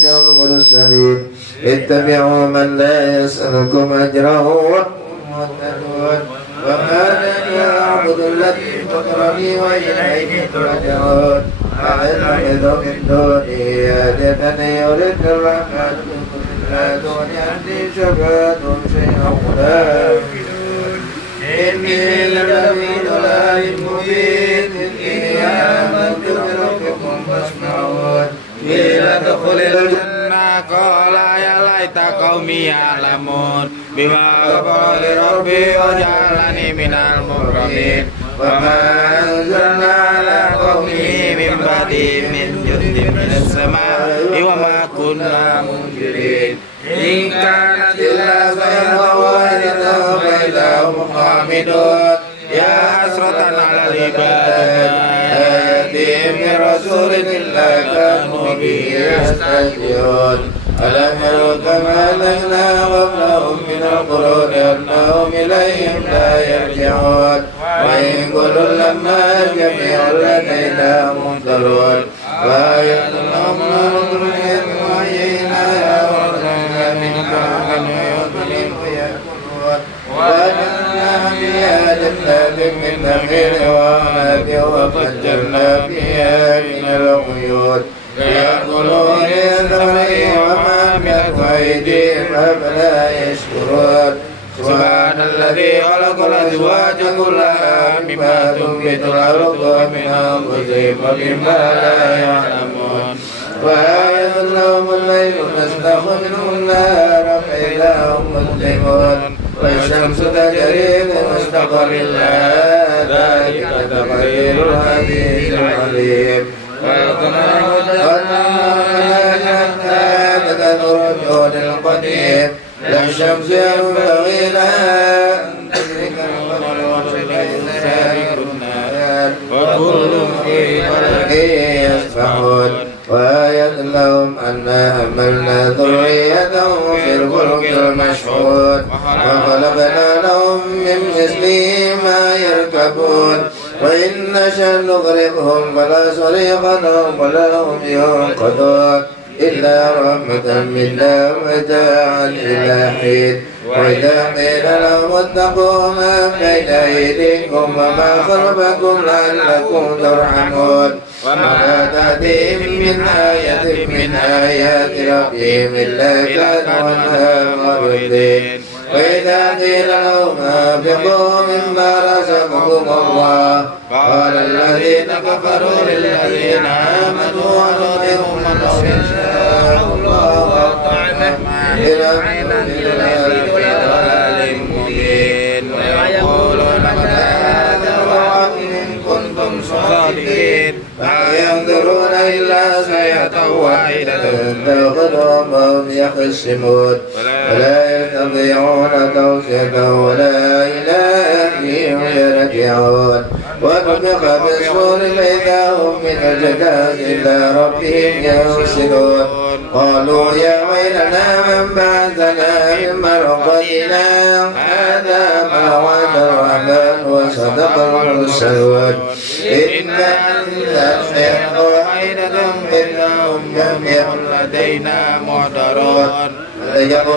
المرسلين اتبعوا من لا يسألكم أجرا وهم مهتدون وما لي أعبد الذي فطرني وإليه ترجعون أعلم من دونه آلهة يرد الرحمن لا دون عندي شفاعة شيئا ولا يفيدون إني لفي ضلال مبين إني آمنت بربكم فاسمعون قيل ادخل الجنة قال يا ليت قومي يعلمون بما غفر لي ربي وجعلني من المكرمين وما أنزلنا على قومه من بعده من جند من السماء وما كنا منذرين إن كانت إلا صيحة واحدة فإذا هم خامدون يا حسرة على العباد يأتيهم من رسول إلا كانوا به يستهزئون ألم يروا كما أهلكنا قبلهم من القرون أنهم إليهم لا يرجعون وإن كل لما جميع لدينا محضرون وآية لهم نور وحيينا ورزقنا من بعد يؤمنون ويأكلون وجعلنا فيها جنات من نخيل وأعناب وفجرنا فيها من العيون ليأكلوا من ثمره وما عملت أيديهم أفلا يشكرون سبحان الذي خلق الأزواج كلها مما تنبت الأرض ومن أنفسهم ومما لا يعلمون وآية لهم الليل نسلخ منه النهار فإذا هم مظلمون والشمس تجري لمستقر لها ذلك تقدير العزيز العليم والنهار حتى تكثر الجود القديم لا الشمس ينبغي لها أن تدرك القمر والليل سابق النهار وكل في فلك يسبحون وآية لهم أنا حملنا ذريتهم في الفلك المشحون وخلقنا لهم من مثله ما يركبون وإن نشأ نغرقهم فلا صريخ لهم ولا هم ينقذون إلا رحمة منا ومتاعا إلى حين وإذا قيل لهم اتقوا ما بين أيديكم وما خلفكم لعلكم ترحمون وما تأتيهم من آية من آيات ربهم إلا كانوا عنها معرضين وإذا قيل لهم أنفقوا مما رزقكم الله قال الذين كفروا للذين آمنوا أنطعم من لو يشاء الله أطعمه إلى في ضلال مبين ويقولون متى هذا الوعد إن كنتم صادقين ما ينظرون إلا سيئة واحدة تأخذهم وهم يخصمون ولا يستطيعون توصية ولا إلى أهلهم يرجعون ونفخ في الصور فإذا هم من الجدال إلى ربهم ينسلون قالوا يا ويلنا من بعثنا من مرقدنا هذا ما وعد الرحمن وصدق المرسلون إن إلا صيحة واحدة إنهم جميع لدينا محضرون يوم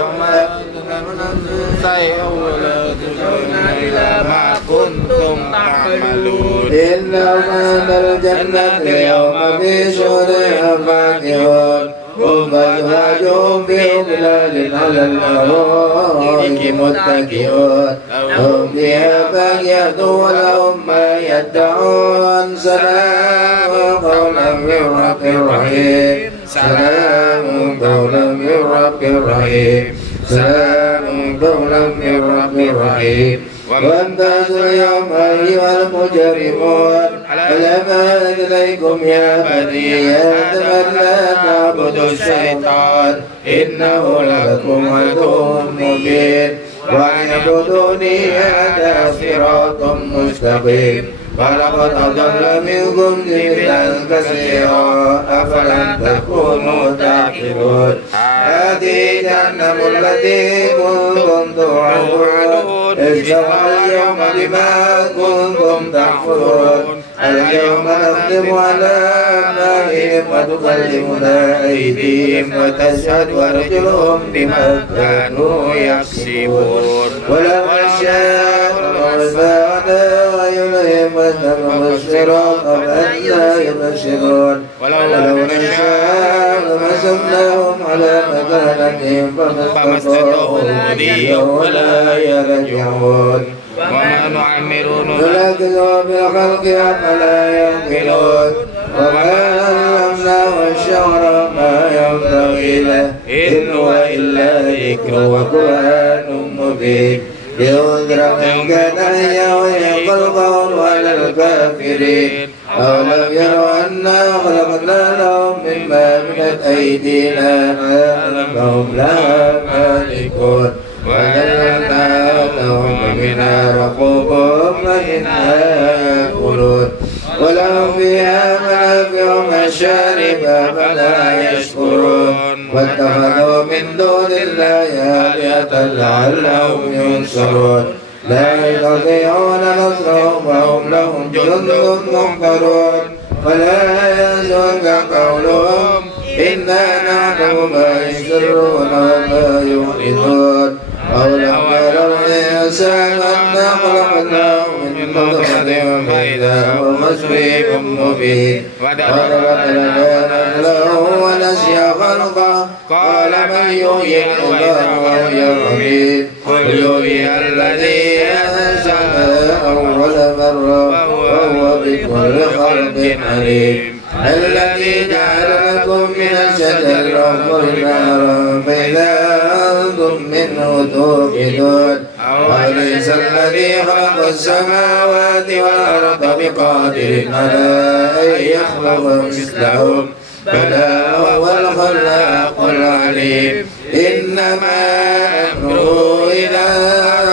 ولا تجرون إلى ما كنتم تعملون إن أصحاب الجنة اليوم في شرها فاكهون هم أزواجهم في ظلال على الأرائك متكئون هم فيها فاكهة ولهم ما يدعون سلام قولا من رب رحيم سلام قولا من رب رحيم سلام قولا من رب رحيم وامتازوا اليوم أيها المجرمون ألم أعهد إليكم يا بني آدم لا تعبدوا الشيطان إنه لكم عدو مبين وأن اعبدوني هذا صراط مستقيم ولقد أضل منكم جبلا كثيرا أفلم تكونوا تعقلون هذه جهنم التي كنتم توعدون استوى اليوم بما كنتم تكفرون اليوم نختم على أفواههم وتكلمنا أيديهم وتشهد أرجلهم بما كانوا يكسبون ولو نشاء لرفعنا وإليهم مبشرا قبل أن لا يبشرون ولو نشاء لمسكناهم على مكانتهم فما استطاعوا مضيا ولا يرجعون وما نعمر ننكسه في الخلق أفلا يعقلون وما علمناه الشعر ما ينبغي له إن هو إلا ذكر وقرآن مبين لينذر من كان حيا ويحق القول على الكافرين أولم يروا أنا خلقنا لهم مما عملت أيدينا فهم لها مالكون وجعلنا لهم منها رقوبهم ومنها يأكلون ولهم فيها منافع مشارب فلا يشكرون واتخذوا من دون الله آلهة لعلهم ينصرون لا يستطيعون نصرهم وهم لهم جند محضرون ولا يحزنك قولهم إنا نعلم ما يسرون وما يعلنون أولم يروا الإنسان أنا خلقناه من نطفة فإذا هو خصيم مبين وضرب لنا مثله ونسي خلقه قال من يحيي العظام وهي رميم قل يحيي الذي أنشأها أول مرة وهو بكل خلق عليم الذي جعل لكم من الشجر الأخضر نارا فإذا أنتم منه توقدون أوليس الذي خلق السماوات والأرض بقادر على أن يخلق مثلهم بلى وهو الخلاق العليم إنما أمره إذا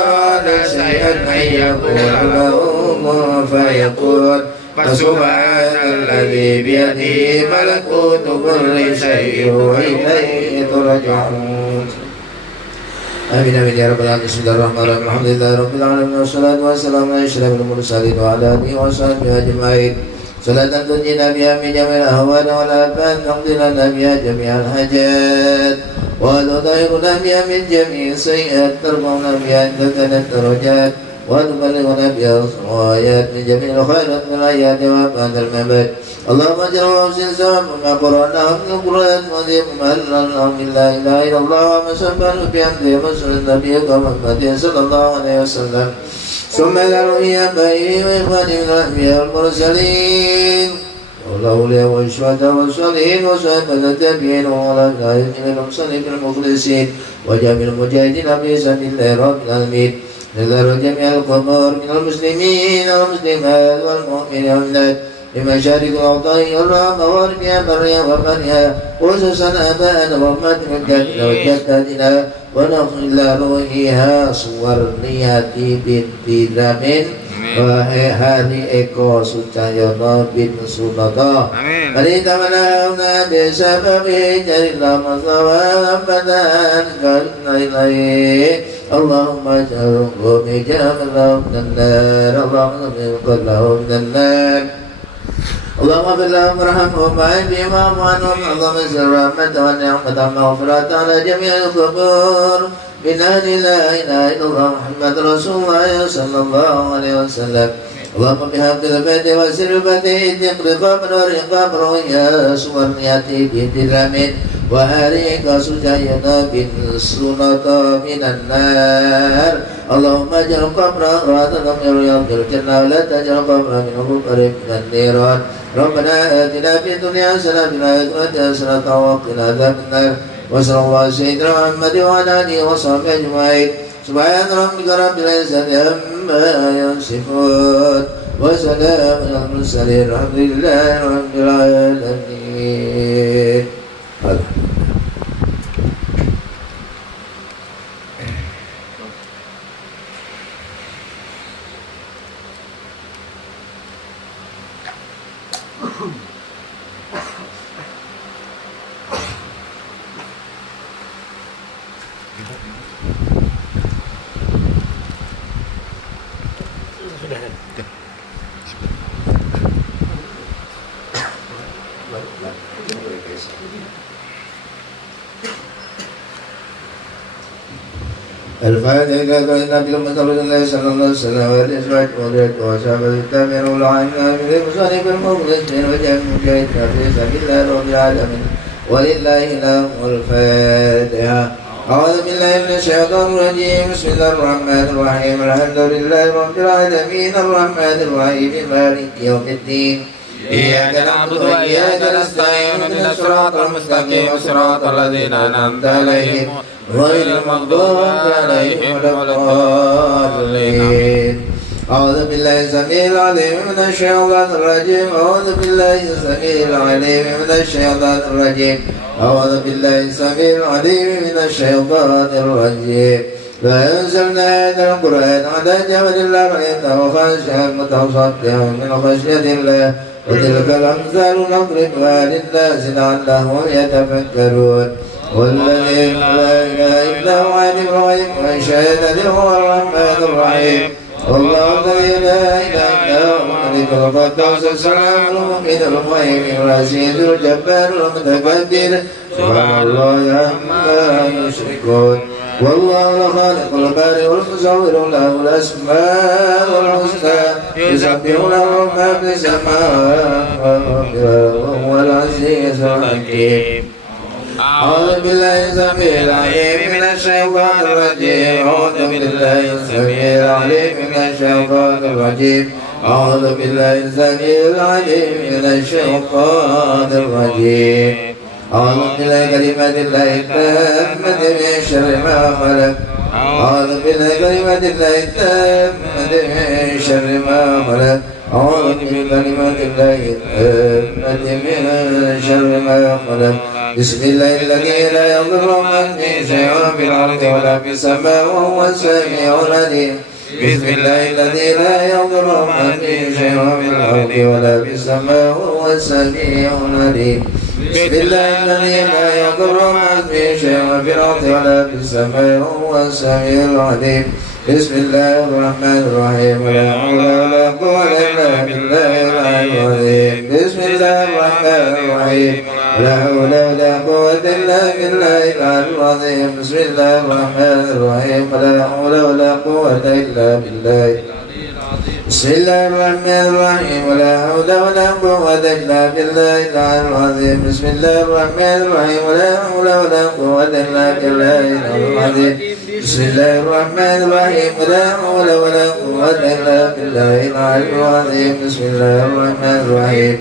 أراد شيئا أن يقول له كن فيكون فسبحان الذي بيده ملكوت كل شيء وإليه ترجعون آمين آمين يا رب العالمين. بسم الله الرحمن الرحيم الحمد لله رب العالمين والصلاة والسلام على أشرف المرسلين وعلى آله وصحبه أجمعين صلاة تنجينا بها من جميع الأهوال والآفات تقضي لنا بها جميع الحاجات وتطهرنا بها من جميع السيئات ترفعنا بها عندك الدرجات وتبلغنا بها الغايات من جميع الخيرات من الحياة وبعد الممات. اللهم اجعل وأحسن ثواب ما قرأناه من القرآن وذيب ما أهلنا من لا إله إلا الله ومسبح بحمده وسلم نبيك محمد صلى الله عليه وسلم ثم إلى رؤيا أبائه وإخوانه من الأنبياء والمرسلين والأولياء والشهداء والصالحين وصحابة التابعين وعلى الآخرين المصلين المخلصين وجميع المجاهدين في سبيل الله رب العالمين. نذر جميع القبور من المسلمين والمسلمات والمؤمنين والمؤمنات بمشارق الأوطان والرام وغربها برها وبرها خصوصا آباءنا وأمهاتنا الجدنا وجداتنا ونخل روحها Suwarniyati binti Dramin Hari Eko Sucayono bin Sunoto Marita manahuna bisababi Jarilah masawa Badan Karnai Allahumma ja'alhum Ija'alhum Nannar Allahumma ja'alhum Nannar Allahumma firlahum warhamhum wa'afihim wa'fu anhum Allahumma sir rahmatan wa ni'matan maghfiratan ala jami'il qubur min ahli la ilaha illallah Muhammad Rasulullah sallallahu alaihi wasallam. Allahumma bihamdil fatihi wa sirril fatihi Iqri qabr wa riqab ruya Suwarniyati binti Dramin wa harika Sujayana bin Sunata minan nar. Allahumma ja'al qabra rawatan min riyadil jannah wa la taj'al qabra min hufari minan niran. Rabbana atina fid dunya hasanatan wa fil akhirati hasanatan wa qina adzabannar. Wa sallallahu sayyidina Muhammad wa ala alihi wa sahbihi ajma'in. Subhana rabbika rabbil izzati amma yasifun wa salamun alal mursalin walhamdulillahi rabbil alamin. الفاتحة النبي محمد الله صلى الله عليه وسلم والإسراج والرد وصحبه التابعين والعاملين بالمصنف المخلصين وجه المجاهد في سبيل الله رب العالمين ولله الحمد والفاتحة. أعوذ بالله من الشيطان الرجيم. بسم الله الرحمن الرحيم. الحمد لله رب العالمين الرحمن الرحيم مالك يوم الدين. إياك نعبد وإياك نستعين اهدنا الصراط المستقيم صراط الذين أنعمت عليهم غير المغضوب عليهم ولا الضالين. أعوذ بالله السميع العليم من الشيطان الرجيم. أعوذ بالله السميع العليم من الشيطان الرجيم. أعوذ بالله السميع العليم من الشيطان الرجيم. فأنزلنا هذا القرآن على جبل لرأيته خاشعا متصدعا من خشية الله وتلك الأمثال نضربها للناس لعلهم يتفكرون. والذي لا إله إلا هو عالم الغيب وشهادته هو الرحمن الرحيم. والله الذي لا إله إلا هو الملك القدوس السلام المؤمن المهيمن العزيز الجبار المتكبر سبحان الله عما يشركون. والله الخالق البارئ المصور له الأسماء الحسنى يسبح له ما في السماوات والأرض وهو العزيز الحكيم. أعوذ بالله السميع العليم من الشيطان الرجيم. أعوذ بالله السميع العليم من الشيطان الرجيم. أعوذ بالله السميع العليم من الشيطان الرجيم. أعوذ بالله كلمات الله التامة من شر ما خلق. أعوذ بالله كلمات الله التامة من شر ما خلق. أعوذ بكلمات الله التامة من شر ما خلق. بسم الله الذي لا يضر من في شيء في الأرض ولا في السماء وهو السميع العليم. بسم الله الذي لا يضر من في شيء في الأرض ولا في السماء وهو السميع العليم. بسم الله الذي لا يضر من في شيء في الأرض ولا في السماء وهو السميع العليم. بسم الله الرحمن الرحيم. ولا حول ولا قوة إلا بالله العلي العظيم. بسم الله الرحمن الرحيم. ولا حول ولا قوة إلا بالله العلي العظيم. بسم الله الرحمن الرحيم. ولا حول ولا قوة إلا بالله. بسم الله الرحمن الرحيم. ولا حول ولا قوة إلا بالله العلي العظيم. بسم الله الرحمن الرحيم. ولا حول ولا قوة إلا بالله العلي العظيم. بسم الله الرحمن الرحيم. ولا حول ولا قوة إلا بالله العلي العظيم. بسم الله الرحمن الرحيم.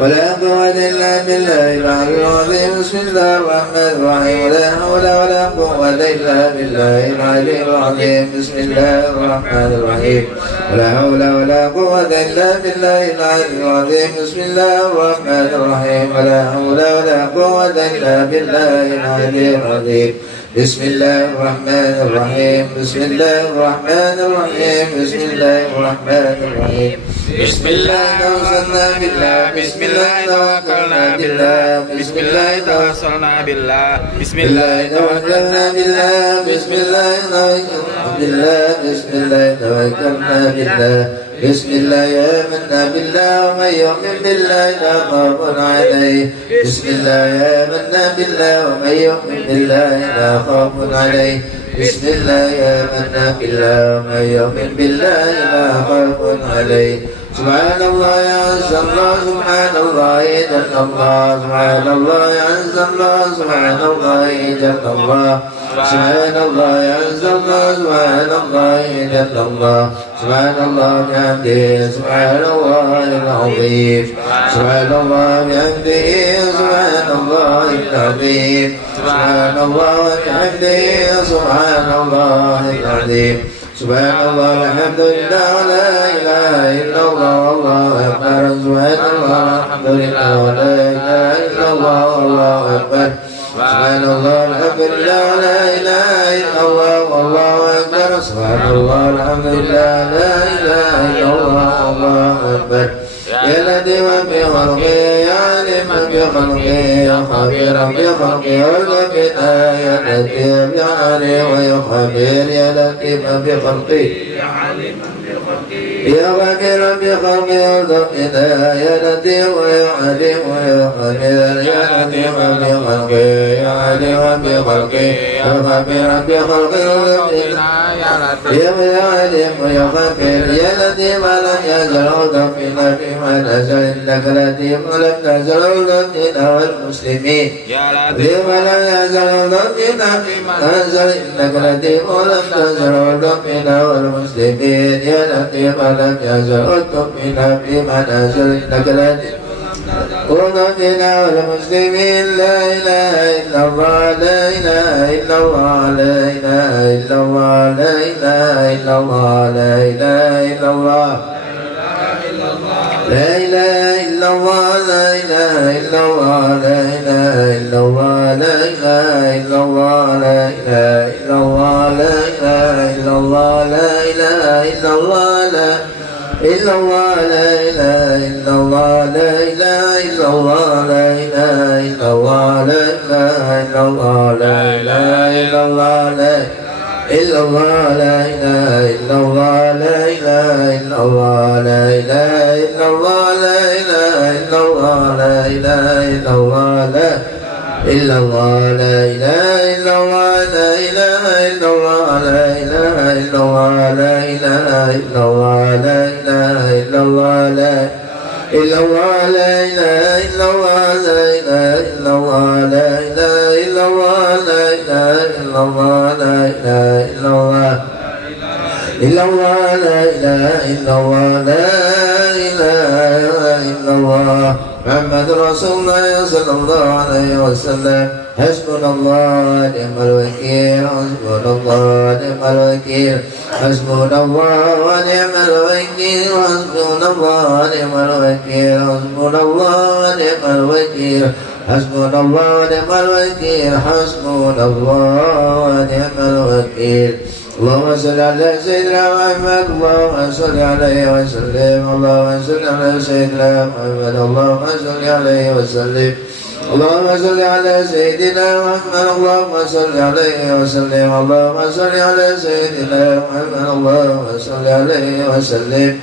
ولا قوة إلا بالله العلي العظيم. بسم الله الرحمن الرحيم. ولا حول ولا قوة إلا بالله العلي العظيم. بسم الله الرحمن الرحيم. ولا حول ولا قوة إلا بالله العلي العظيم. بسم الله الرحمن الرحيم. ولا حول ولا قوة إلا بالله العلي العظيم. بسم الله الرحمن الرحيم. بسم الله الرحمن الرحيم. بسم الله الرحمن الرحيم. بسم الله توسلنا بالله. بسم الله توكلنا بالله. بسم الله توسلنا بالله. بسم الله توكلنا بالله. بسم الله توكلنا بالله. بسم الله توكلنا بالله. بسم الله آمنا بالله ومن يؤمن بالله لا خوف عليه. بسم الله آمنا بالله ومن يؤمن بالله لا خوف عليه. بسم الله آمنا بالله ومن يؤمن بالله لا خوف عليه. سبحان الله عز الله. سبحان الله جل الله. سبحان الله عز الله. سبحان الله جل الله. سبحان الله عز الله. سبحان الله جل الله. سبحان الله بحمده. سبحان الله العظيم. سبحان الله بحمده. سبحان الله العظيم. سبحان الله بحمده. سبحان الله العظيم. سبحان الله الحمد لله ولا إله إلا الله والله أكبر. سبحان الله الحمد لله ولا إله إلا الله والله أكبر. سبحان الله الحمد لله ولا إله إلا الله والله أكبر. سبحان الله الحمد لله لا إله إلا الله والله أكبر. يا لطيفا بخلقه يا عليما بخلقه يا خبيرا بخلقه والكفنا يا لطيف يا عليم ويا خبير يا لطيفا بخلقه يا عليما بخلقه يا خبير بخلق خلقنا يا لطيف يا عليم يا خبير يا لطيف بخلق يا عليم بخلق يا خبير بخلق خلقنا يا عليم يا خبير يا لطيف لم يزل خلقنا فيما نزل إنك لطيف لم تزل خلقنا والمسلمين فيما لم يزل خلقنا فيما نزل إنك لطيف لم تزل خلقنا والمسلمين يا لطيف لم يزل خلقنا فيما نزل إنك لطيف قلوبنا والمسلمين لا إله إلا الله لا إله إلا الله لا إله إلا الله لا إله إلا الله لا إله إلا الله لا إله إلا الله لا إله إلا الله لا إله إلا الله لا إله إلا الله لا إله إلا الله لا إله إلا الله لا إله إلا الله لا إلا الله لا إله إلا الله لا إله إلا الله لا إله إلا الله لا إله إلا الله لا إله إلا الله لا إلا الله لا إله إلا الله لا إله إلا الله لا إله إلا الله لا إله إلا الله لا إله إلا الله لا إلا الله لا إله إلا الله لا إله إلا الله لا إله إلا الله لا إله إلا الله لا إله إلا الله لا إلا الله لا إله إلا الله لا إله إلا الله لا إله إلا الله لا إله إلا الله لا إله إلا الله إلا الله لا إله إلا الله لا إله إلا الله محمد رسول الله صلى الله عليه وسلم حسبنا الله ونعم الوكيل حسبنا الله ونعم الوكيل حسبنا الله ونعم الوكيل حسبنا الله ونعم الوكيل حسبنا الله ونعم الوكيل حسبنا الله ونعم الوكيل حسبنا الله ونعم الوكيل اللهم صل على سيدنا محمد اللهم صل عليه وسلم اللهم صل على سيدنا محمد اللهم صل عليه وسلم اللهم صل على سيدنا محمد اللهم صل عليه وسلم اللهم صل على سيدنا محمد اللهم صل عليه وسلم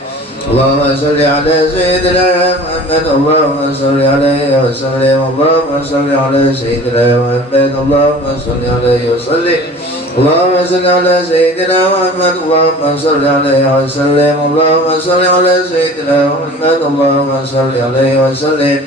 اللهم صل على سيدنا محمد اللهم صل عليه وسلم اللهم صل على سيدنا محمد اللهم صل عليه وسلم اللهم صل على سيدنا محمد اللهم صل عليه وسلم اللهم صل على سيدنا محمد اللهم صل عليه وسلم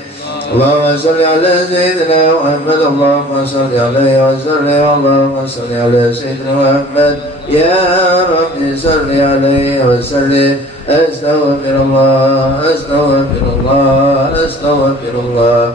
اللهم صل على سيدنا محمد اللهم صل عليه وسلم اللهم صل على سيدنا محمد يا رب صل عليه وسلم أستغفر الله أستغفر الله أستغفر الله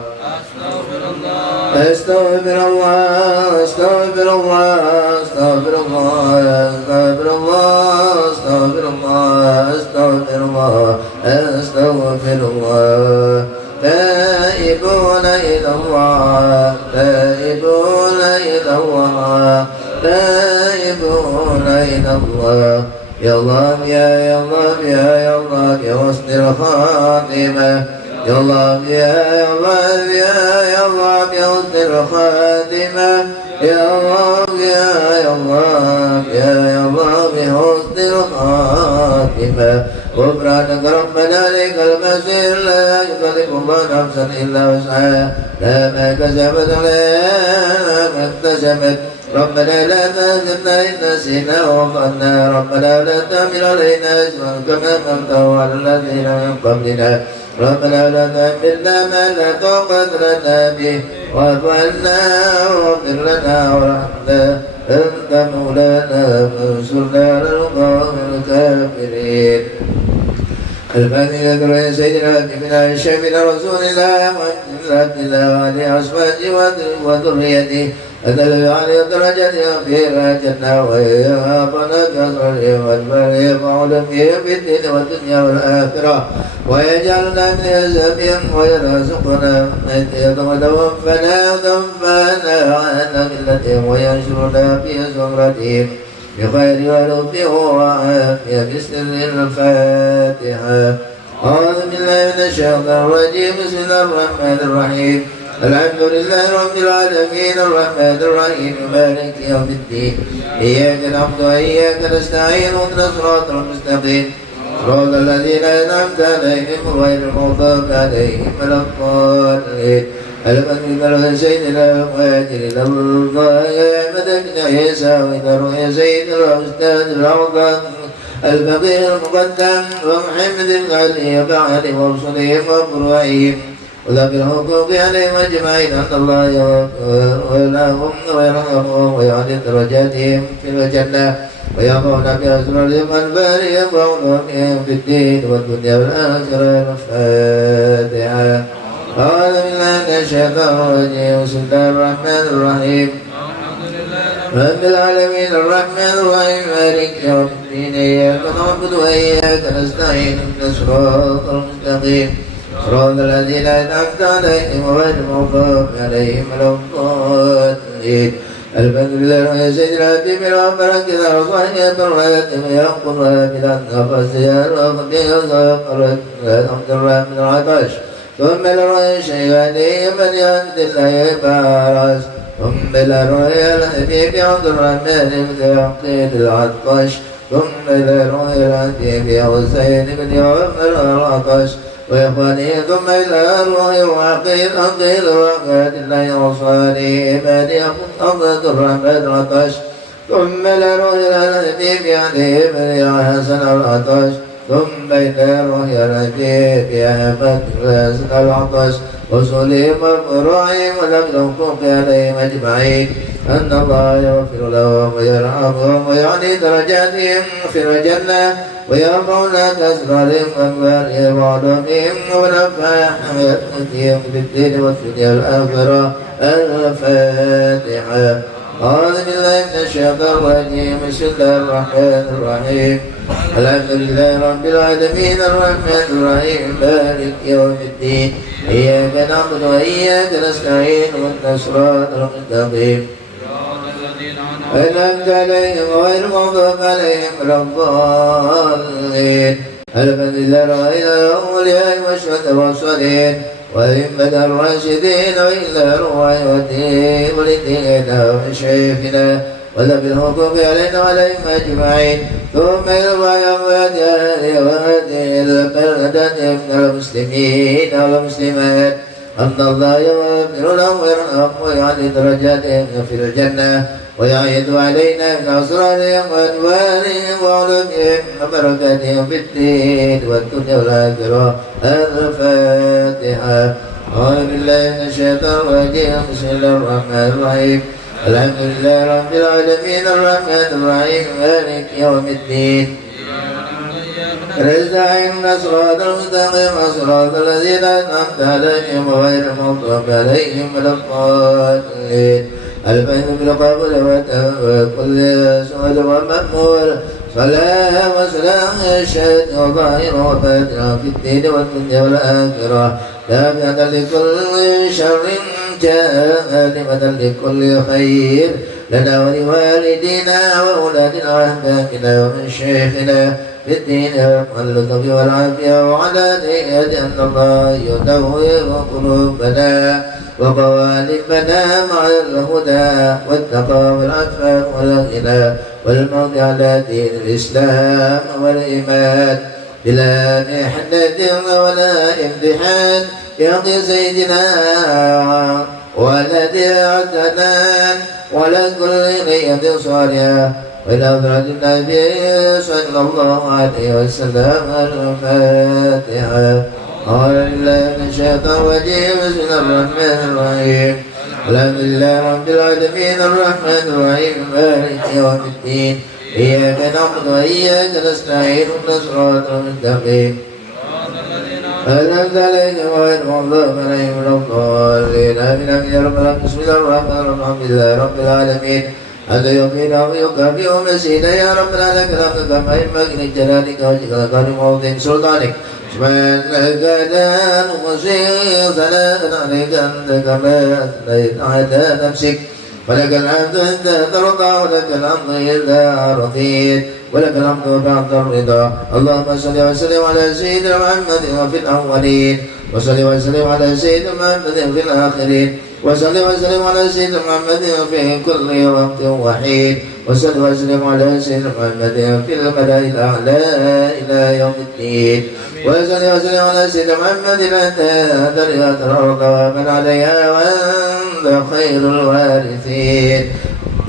أستغفر الله أستغفر الله أستغفر الله أستغفر الله أستغفر الله أستغفر الله أستغفر الله تائبون إلى الله تائبون إلى الله تائبون إلى الله يا الله يا الله يا الله يا حسن الخاتمة يا الله يا الله يا الله يا حسن الخاتمة يا الله يا الله يا الله بحسن الخاتمة غفرانك ربنا لك المسير لا يكلف الله نفسا إلا وسعها لا ما كسبت عليها ما اكتسبت ربنا لا تحزننا إن نسينا وأخطأنا ربنا لا تحمل علينا إصرا كما حملته على الذين من قبلنا ربنا لا تحملنا ما لا طاقة لنا به واعف عنا واغفر لنا وارحمنا أنت مولانا فانصرنا على القوم الكافرين الفاتحة يا سيدنا ابن شفيع رسول الله وعبد الله وعلى أصحابه وذريته أدل على درجة في راجتنا وإياها فلك أسره والبر فعلا في الدين والدنيا والآخرة ويجعلنا من يزابهم ويرزقنا من يتوفنا عن ملتهم وينشرنا في زمرتهم بخير ولطفه وعافية بسر الفاتحة أعوذ بالله من الشيطان الرجيم بسم الله الرحمن الرحيم الحمد لله رب العالمين الرحمن الرحيم مالك يوم الدين إياك نعبد وإياك نستعين اهدنا الصراط المستقيم صراط الذين أنعمت عليهم غير المغضوب عليهم ولا الضالين. المنزل سيدنا المهاجرين الضائع مدد عيسى وإنه يا سيد الأستاذ الأعظم الفقيه المقدم ومحمد بن علي وبعد ورسلهم وفروعهم وذكر الحقوق عليهم أجمعين أن الله يغفر لهم ويرحمهم ويعلي درجاتهم في الجنة ويقول بأسرارهم البارية وعلومهم في الدين والدنيا والآخرة. الفاتحة. أعوذ بالله من الشيطان الرجيم. بسم الله الرحمن الرحيم. رب العالمين الرحمن الرحيم مالك يوم الدين إياك نعبد وإياك نستعين اهدنا الصراط المستقيم صراط الذين أنعمت عليهم غير المغضوب عليهم ولا الضالين. الحمد لله يا سيد الحبيب ربنا كذا وصحيح بالراتب يقول بلا نفس يا رب الحمد لله من العطش ثم الرؤيا الشيطاني من يهد الله بارس ثم الرؤيا الحبيب عبد الرحمن بن يعقيد العطش ثم الرؤيا الحبيب حسين بن عمر العطش وإخواني ثم إلى الروح وعقيد عقيد وعقيد الله وصالي عبادي عبد الرحمن العطش ثم إلى الروح الحبيب عليه بن حسن العطش ثم إلى الروح الحبيب أحمد حسن العطش وصلهم وفروعهم ولم عليهم أجمعين أن الله يغفر لهم ويرحمهم ويعلي درجاتهم في الجنة ويرفع لك أسرارهم وأنوارهم وعلومهم ونفع حياتهم في الدين والدنيا والآخرة. الفاتحة. أعوذ بالله من الشيطان الرجيم. بسم الله الرحمن الرحيم. الحمد لله رب العالمين الرحمن الرحيم مالك يوم الدين إياك نعبد وإياك نستعين اهدنا الصراط المستقيم أنعمت عليهم غير المغضوب عليهم ولا الضالين. الحمد لله رأينا الأولياء والشهداء والصالحين وأئمة الراشدين وإلى روح والدين ولدينا وشيخنا وذوي الحقوق علينا وعليهم أجمعين. ثم يرفع أموات أهله وأهله البلدة من المسلمين والمسلمات أن الله يغفر لهم ويرحمهم ويعلي درجاتهم في الجنة ويعيد علينا من أسرارهم وأنوارهم وعلومهم وبركاتهم في الدين والدنيا والآخرة. الفاتحة. أعوذ بالله من الشيطان الرجيم. بسم الله الرحمن الرحيم. الحمد لله رب العالمين الرحمن الرحيم مالك يوم الدين نستعين صراط المستقيم صراط الذين أنعمت عليهم غير المغضوب عليهم ولا الضالين. الفيض بالقبول وكل سؤال ومأمول صلاة وسلام الشهد وظاهر وباطن في الدين والدنيا والآخرة دافعة لكل شر جالبة لكل خير لنا ولوالدينا وأولادنا وأحبابنا ومن شيخنا في الدين واللطف والعافية وعلى نية أن الله يدور قلوبنا وقوالبنا مع الهدى والتقى والعفاف والغنى والموت على دين الإسلام والإيمان بلا محنة ولا امتحان يقي سيدنا والذي عدنان ولا كل نية صالحة وإلى فرد النبي صلى الله عليه وسلم. الفاتحة. أعوذ بالله من الشيطان الرجيم. بسم الله الرحمن الرحيم. الحمد لله رب العالمين الرحمن الرحيم مالك يوم الدين إياك نعبد وإياك نستعين اهدنا الصراط المستقيم أنعمت عليهم غير المغضوب عليهم ولا الضالين. آمين آمين يا رب العالمين. بسم الله الرحمن الرحيم. الحمد لله رب العالمين حتى يقينا ويكافئ مسيدا يا رب العالمين كما ينبغي لجلالك وجهك وموضع سلطانك سبحانك لا نحصي ثناء عليك أنت كما أثنيت على نفسك ولك الحمد أنت ترضى ولك الحمد إذا رضيت ولك الحمد بعد الرضا. اللهم صل وسلم على سيدنا محمد وفي الأولين وصل وسلم على سيدنا محمد في الآخرين وصل وسلم على سيدنا محمد في كل وقت وحيد وصل وسلم على سيدنا محمد في الملأ الأعلى إلى يوم الدين وصل وسلم على سيدنا محمد الأنت الأرض ومن عليها وأنت خير الوارثين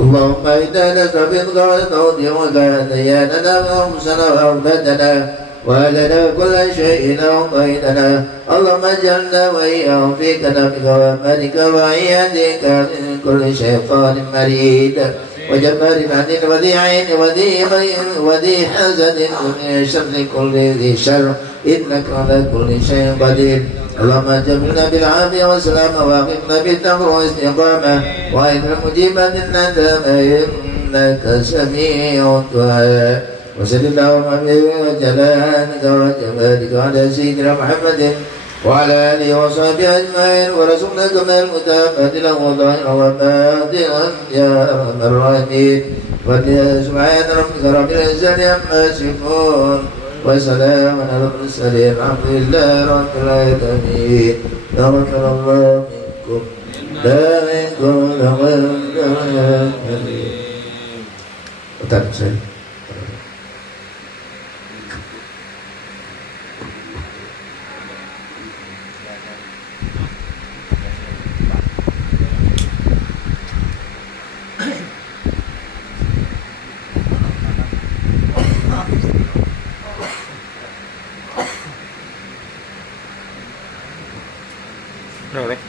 اللهم إنا نستغفرك ونستغفرك يا دياننا وأنفسنا وأولادنا ولنا كل شيء أعطيتنا اللهم اجعلنا وإياهم في كلامك وأمانك وعيادك من كل شيطان مريد وجبار عنيد وذي عين وذي حسد من شر كل ذي شر إنك على كل شيء قدير اللهم جملنا بالعافية والسلامة وأقمنا بالتقوى والاستقامة وإن مجيبا الندم إنك سميع الدعاء وصل اللهم بجلالك وجمالك على سيدنا محمد وعلى آله وصحبه أجمعين ورسولنا كما المتابعة له ظاهرا وباطنا يا أرحم الراحمين سبحان ربك رب العزة عما يصفون وسلام على المرسلين الحمد لله رب العالمين تغفر الله منكم لا منكم Boleh.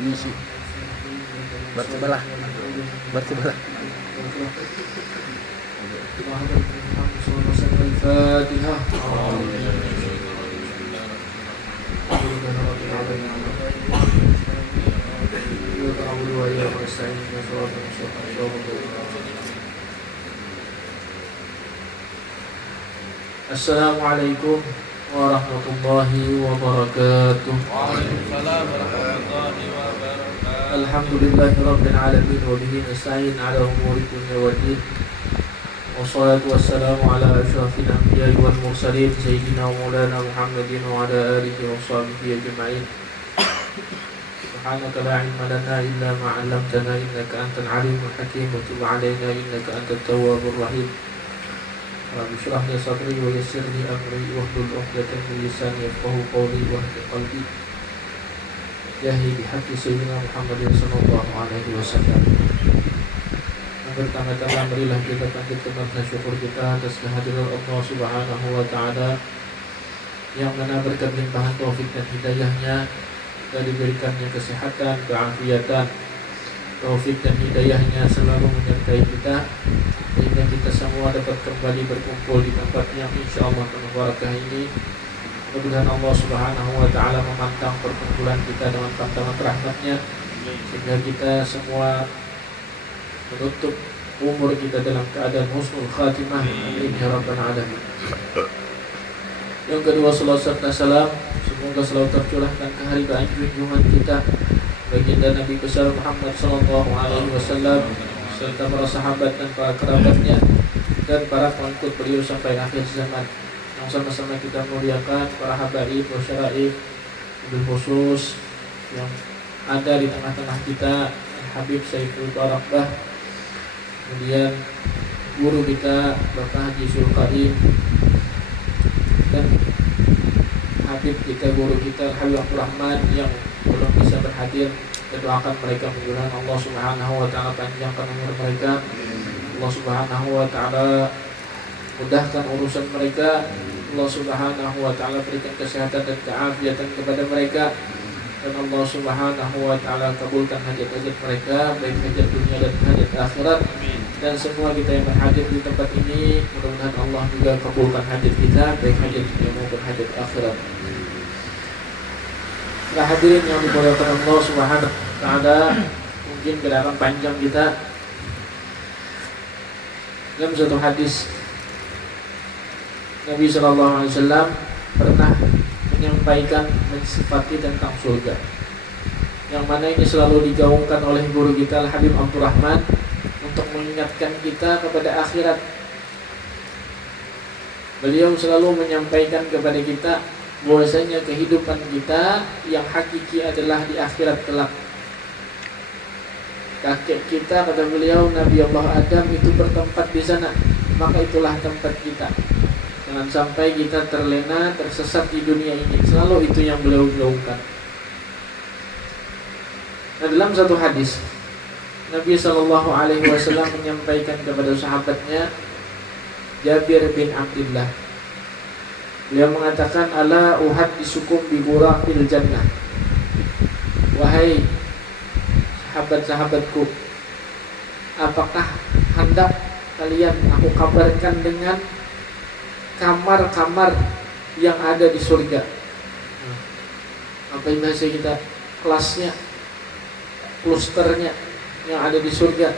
Misi. Bersebelah. الفاتحة Assalamualaikum warahmatullahi wabarakatuh. Waalaikumsalam warahmatullahi wabarakatuh. Alhamdulillahi rabbil alamin wa bihi nasta'in ala umuri dunya waddin. Wassalatu wassalamu ala asyrafil anbiya'i wal mursalin sayyidina wa maulana Muhammadin wa ala alihi wa sahbihi ajma'in. Subhanaka la ilma lana illa ma 'allamtana innaka antal alimul hakim wa tub 'alaina innaka antat tawwabur rahim. Rabbi shrah li sadri wa yassir li amri wahlul 'uqdatam min lisani yafqahu qawli wahdi qalbi. Yahi bihaqqi sayyidina Muhammadin sallallahu alaihi wasallam. Pertama-tama marilah kita panjatkan rasa syukur kita atas kehadiran Allah Subhanahu wa taala yang mana berkat limpahan taufik dan hidayahnya kita diberikannya kesehatan, keafiatan. Taufik dan hidayahnya selalu menyertai kita sehingga kita semua dapat kembali berkumpul di tempat yang insyaallah penuh barakah ini. Mudah-mudahan Allah Subhanahu wa taala memantang perkumpulan kita dengan pandangan rahmat-Nya sehingga kita semua menutup umur kita dalam keadaan husnul khatimah. Amin ya rabbal alamin. Yang kedua, salawat serta salam semoga selalu tercurahkan ke haribaan junjungan kita baginda Nabi besar Muhammad sallallahu alaihi wasallam serta para sahabat dan para kerabatnya dan para pengikut beliau sampai akhir zaman. Yang sama-sama kita muliakan para habaib wa syara'ib, wabil khusus yang ada di tengah-tengah kita, Habib Saiful Barakah, kemudian guru kita Bapak Haji Zulkarim, dan Habib kita, guru kita Habib Abdul Rahman yang belum bisa berhadir. Kita doakan mereka, mudah-mudahan Allah Subhanahu wa taala panjangkan umur mereka, Allah Subhanahu wa taala mudahkan urusan mereka, Allah Subhanahu wa taala berikan kesehatan dan keafiatan kepada mereka, dan Allah Subhanahu wa taala kabulkan hajat-hajat mereka, baik hajat dunia dan hajat akhirat. Dan semua kita yang berhadir di tempat ini, mudah-mudahan Allah juga kabulkan hajat kita, baik hajat dunia maupun hajat akhirat. Nah, hadirin yang dimuliakan Allah Subhanahu wa taala, mungkin gerakan panjang kita Dalam satu hadis Nabi SAW pernah menyampaikan mensifati tentang surga, yang mana ini selalu digaungkan oleh guru kita Al-Habib Abdurrahman untuk mengingatkan kita kepada akhirat. Beliau selalu menyampaikan kepada kita bahwasanya kehidupan kita yang hakiki adalah di akhirat kelak. Kakek kita, kata beliau, Nabi Allah Adam itu bertempat di sana, maka itulah tempat kita. Jangan sampai kita terlena, tersesat di dunia ini. Selalu itu yang beliau gaungkan. Nah, dalam satu hadis Nabi SAW menyampaikan kepada sahabatnya Jabir bin Abdullah, beliau mengatakan, ala uhadditsukum bi ghurafil jannah. Wahai sahabat-sahabatku, apakah hendak kalian aku kabarkan dengan kamar-kamar yang ada di surga? Apa yang bahasa kita, kelasnya, klusternya yang ada di surga.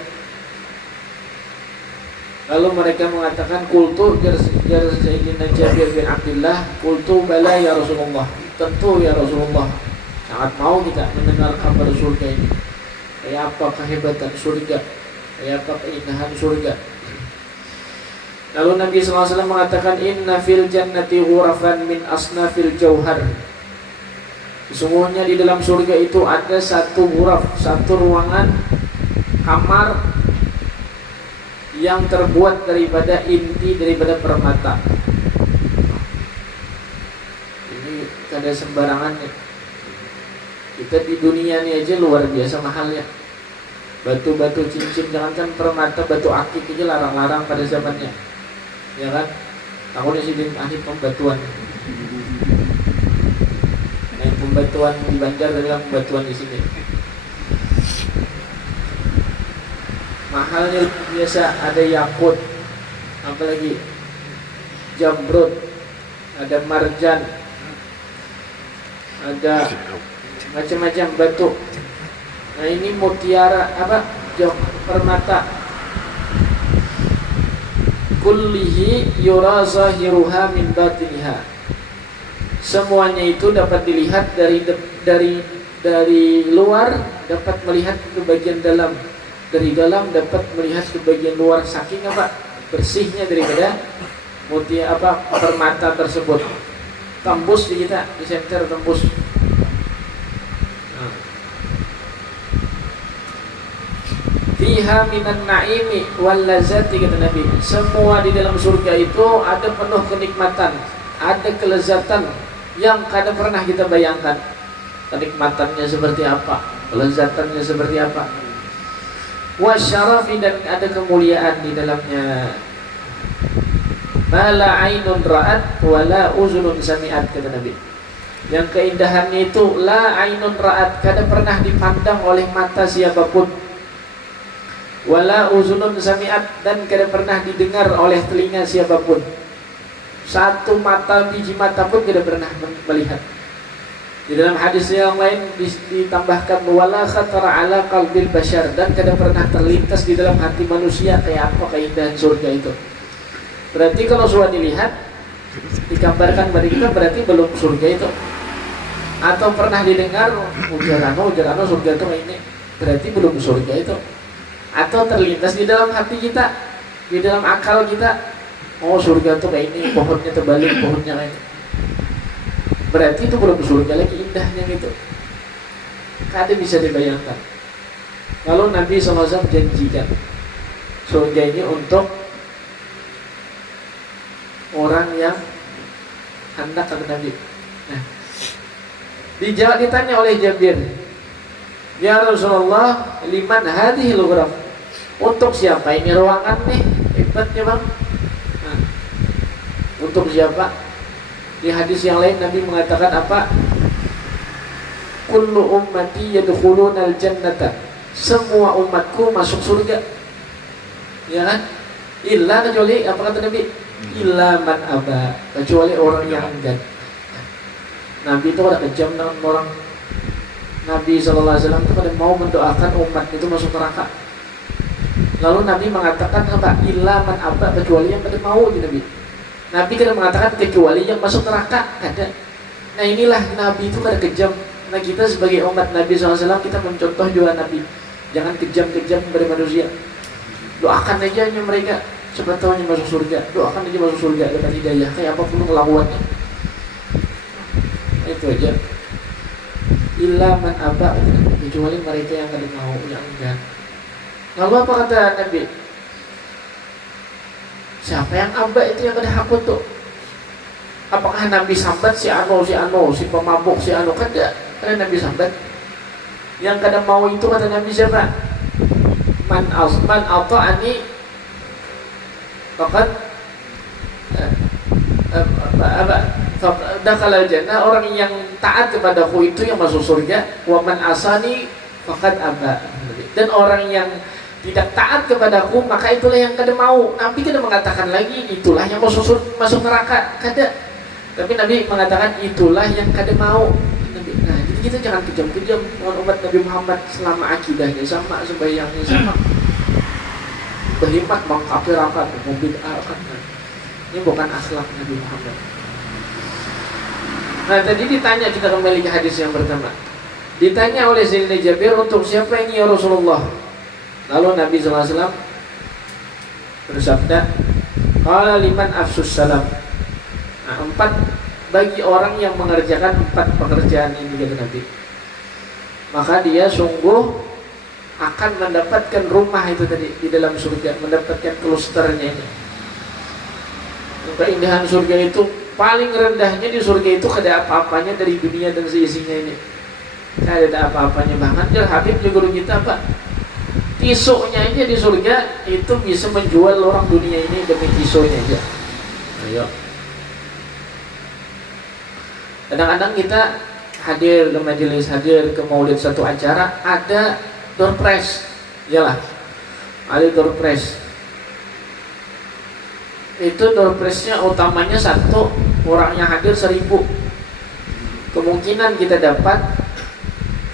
Lalu mereka mengatakan, qultu Sayyidina Jabir bin Abdullah, qultu bala ya Rasulullah, tentu ya Rasulullah, sangat mau kita mendengar kabar surga ini. Kayak apa kehebatan surga, kayak apa keindahan surga. Lalu Nabi SAW mengatakan, inna fil jannati ghurafan min asnafil jauhar. Sesungguhnya di dalam surga itu ada satu ghuraf, satu ruangan, kamar yang terbuat daripada inti, daripada permata. Ini kada sembarangan ya. Kita di dunia ini aja luar biasa mahalnya. Batu-batu cincin, jangankan permata, batu akik aja larang-larang pada zamannya, ya kan? Aku di sini ahli pembatuan. Nah, pembatuan di Banjar adalah pembatuan di sini. Mahalnya biasa, ada yakut, apalagi jamrud, ada marjan, ada macam-macam batu. Nah, ini mutiara apa? Permata. Kullihi yura zahiruha min batiniha. Semuanya itu dapat dilihat dari luar, dapat melihat ke bagian dalam. Dari dalam dapat melihat ke bagian luar, saking apa? Bersihnya daripada mutiara permata tersebut. Tembus di kita, di senter tembus. Fiha minan naimi wal lazati, kata Nabi. Semua di dalam surga itu ada penuh kenikmatan, ada kelezatan yang kada pernah kita bayangkan. Kenikmatannya seperti apa, kelezatannya seperti apa. Wasyarafi, dan ada kemuliaan di dalamnya. Mala ainun ra'at wala uzunun sami'at, kata Nabi. Yang keindahannya itu la ainun ra'at, kada pernah dipandang oleh mata siapapun. Wala uzunun sami'at, dan kada pernah didengar oleh telinga siapapun. Satu mata, biji mata pun kada pernah melihat. Di dalam hadis yang lain ditambahkan wala khatara ala qalbil bashar, dan kada pernah terlintas di dalam hati manusia kayak apa keindahan surga itu. Berarti kalau sudah dilihat, digambarkan bagi kita, berarti belum surga itu. Atau pernah didengar ujarano surga itu kayak ini, berarti belum surga itu. Atau terlintas di dalam hati kita, di dalam akal kita, oh surga itu kayak ini, pohonnya terbalik, pohonnya kayak ini, berarti itu belum surga lagi indahnya gitu. Kada bisa dibayangkan. Lalu Nabi SAW janjikan surga ini untuk orang yang hendak, kata Nabi. Nah, ditanya oleh Jabir, ya Rasulullah, liman hadhil ghuraf, untuk siapa ini ruangan nih? Hebatnya bang. Nah, untuk siapa? Di hadis yang lain Nabi mengatakan apa? Kullu ummati yadkhulunal jannata, semua umatku masuk surga. Ya kan? Illa, kecuali apa kata Nabi? Illa man aba, kecuali orang yang enggan. Nabi itu ada kejam dengan orang. Nabi SAW itu pada mau mendoakan umat itu masuk neraka. Lalu Nabi mengatakan apa? Illa man aba, kecuali yang kada mau di Nabi. Nabi kada mengatakan kecuali yang masuk neraka, kada. Nah inilah Nabi itu kada kejam. Nah kita sebagai umat Nabi SAW kita mencontoh juga Nabi. Jangan kejam-kejam kepada manusia. Doakan aja mereka siapa tahu masuk surga. Doakan aja masuk surga dapat hidayah kayak apapun kelakuannya. Itu aja. Illa man aba, kecuali mereka yang kada mau, yang enggan. Lalu apa kata Nabi? Siapa yang aba itu yang kada hak untuk? Apakah Nabi sambat si pemabuk si anu? Kada. Kada Nabi sambat. Yang kada mau itu kata Nabi siapa? Man ata'ani faqad dakhala jannah, orang yang taat kepadaku itu yang masuk surga. Wa man asani faqad aba. Dan orang yang tidak taat kepadaku maka itulah yang kada mau. Nabi kada mengatakan lagi itulah yang masuk neraka, kada. Tapi Nabi mengatakan itulah yang kada mau. Nah, jadi kita jangan kejam-kejam dengan umat Nabi Muhammad selama akidahnya sama, sembahyangnya sama. Berhimmat mengkafirkan, membid'ahkan. Ini bukan akhlak Nabi Muhammad. Nah, tadi ditanya, kita kembali ke hadis yang pertama. Ditanya oleh Zainal Jabir, untuk siapa ini ya Rasulullah? Lalu Nabi SAW bersabda, qala liman afsus salam. Nah, 4 bagi orang yang mengerjakan 4 pekerjaan ini kata Nabi, maka dia sungguh akan mendapatkan rumah itu tadi di dalam surga, mendapatkan klusternya ini. Keindahan surga itu paling rendahnya di surga itu kada apa-apanya dari dunia dan seisinya ini. Kada ada apa-apanya. Bahkan Habib juga guru kita Pak, tisunya aja di surga itu bisa menjual orang dunia ini demi tisunya aja. Ayo. Kadang-kadang kita hadir ke majelis, hadir ke maulid satu acara, ada door prize, iyalah, ada door prize. Itu door prize-nya utamanya 1, orangnya hadir 1000. Kemungkinan kita dapat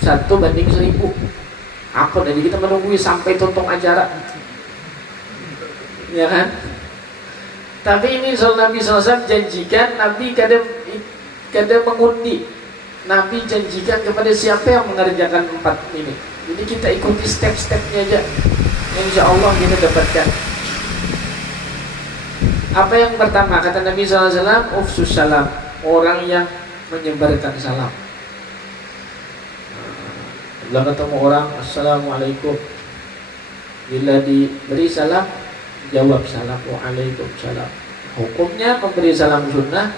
1:1000. Apa? Jadi kita menunggu sampai tonton acara, ya kan? Tapi ini Nabi SAW janjikan, Nabi kada mengundi. Nabi janjikan kepada siapa yang mengerjakan 4 ini. Jadi kita ikuti step-stepnya aja, insya Allah kita dapatkan. Apa yang pertama kata Nabi SAW? Ufsus salam, orang yang menyebarkan salam. Bila ketemu orang, assalamualaikum, bila diberi salam, jawab salam, waalaikumsalam. Hukumnya memberi salam sunnah,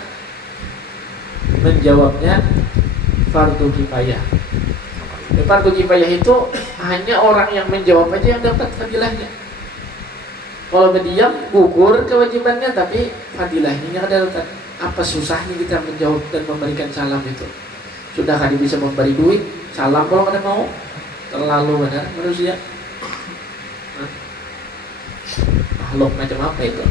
menjawabnya fardu kifayah. Fardu kifayah itu hanya orang yang menjawab aja yang dapat fadilahnya. Kalau berdiam gugur kewajibannya, tapi fadilahnya ada dapat. Apa susahnya kita menjawab dan memberikan salam itu? Sudahkah dia bisa memberi duit salam kalau kada mau? Terlalu benar manusia. Makhluk macam apa itu?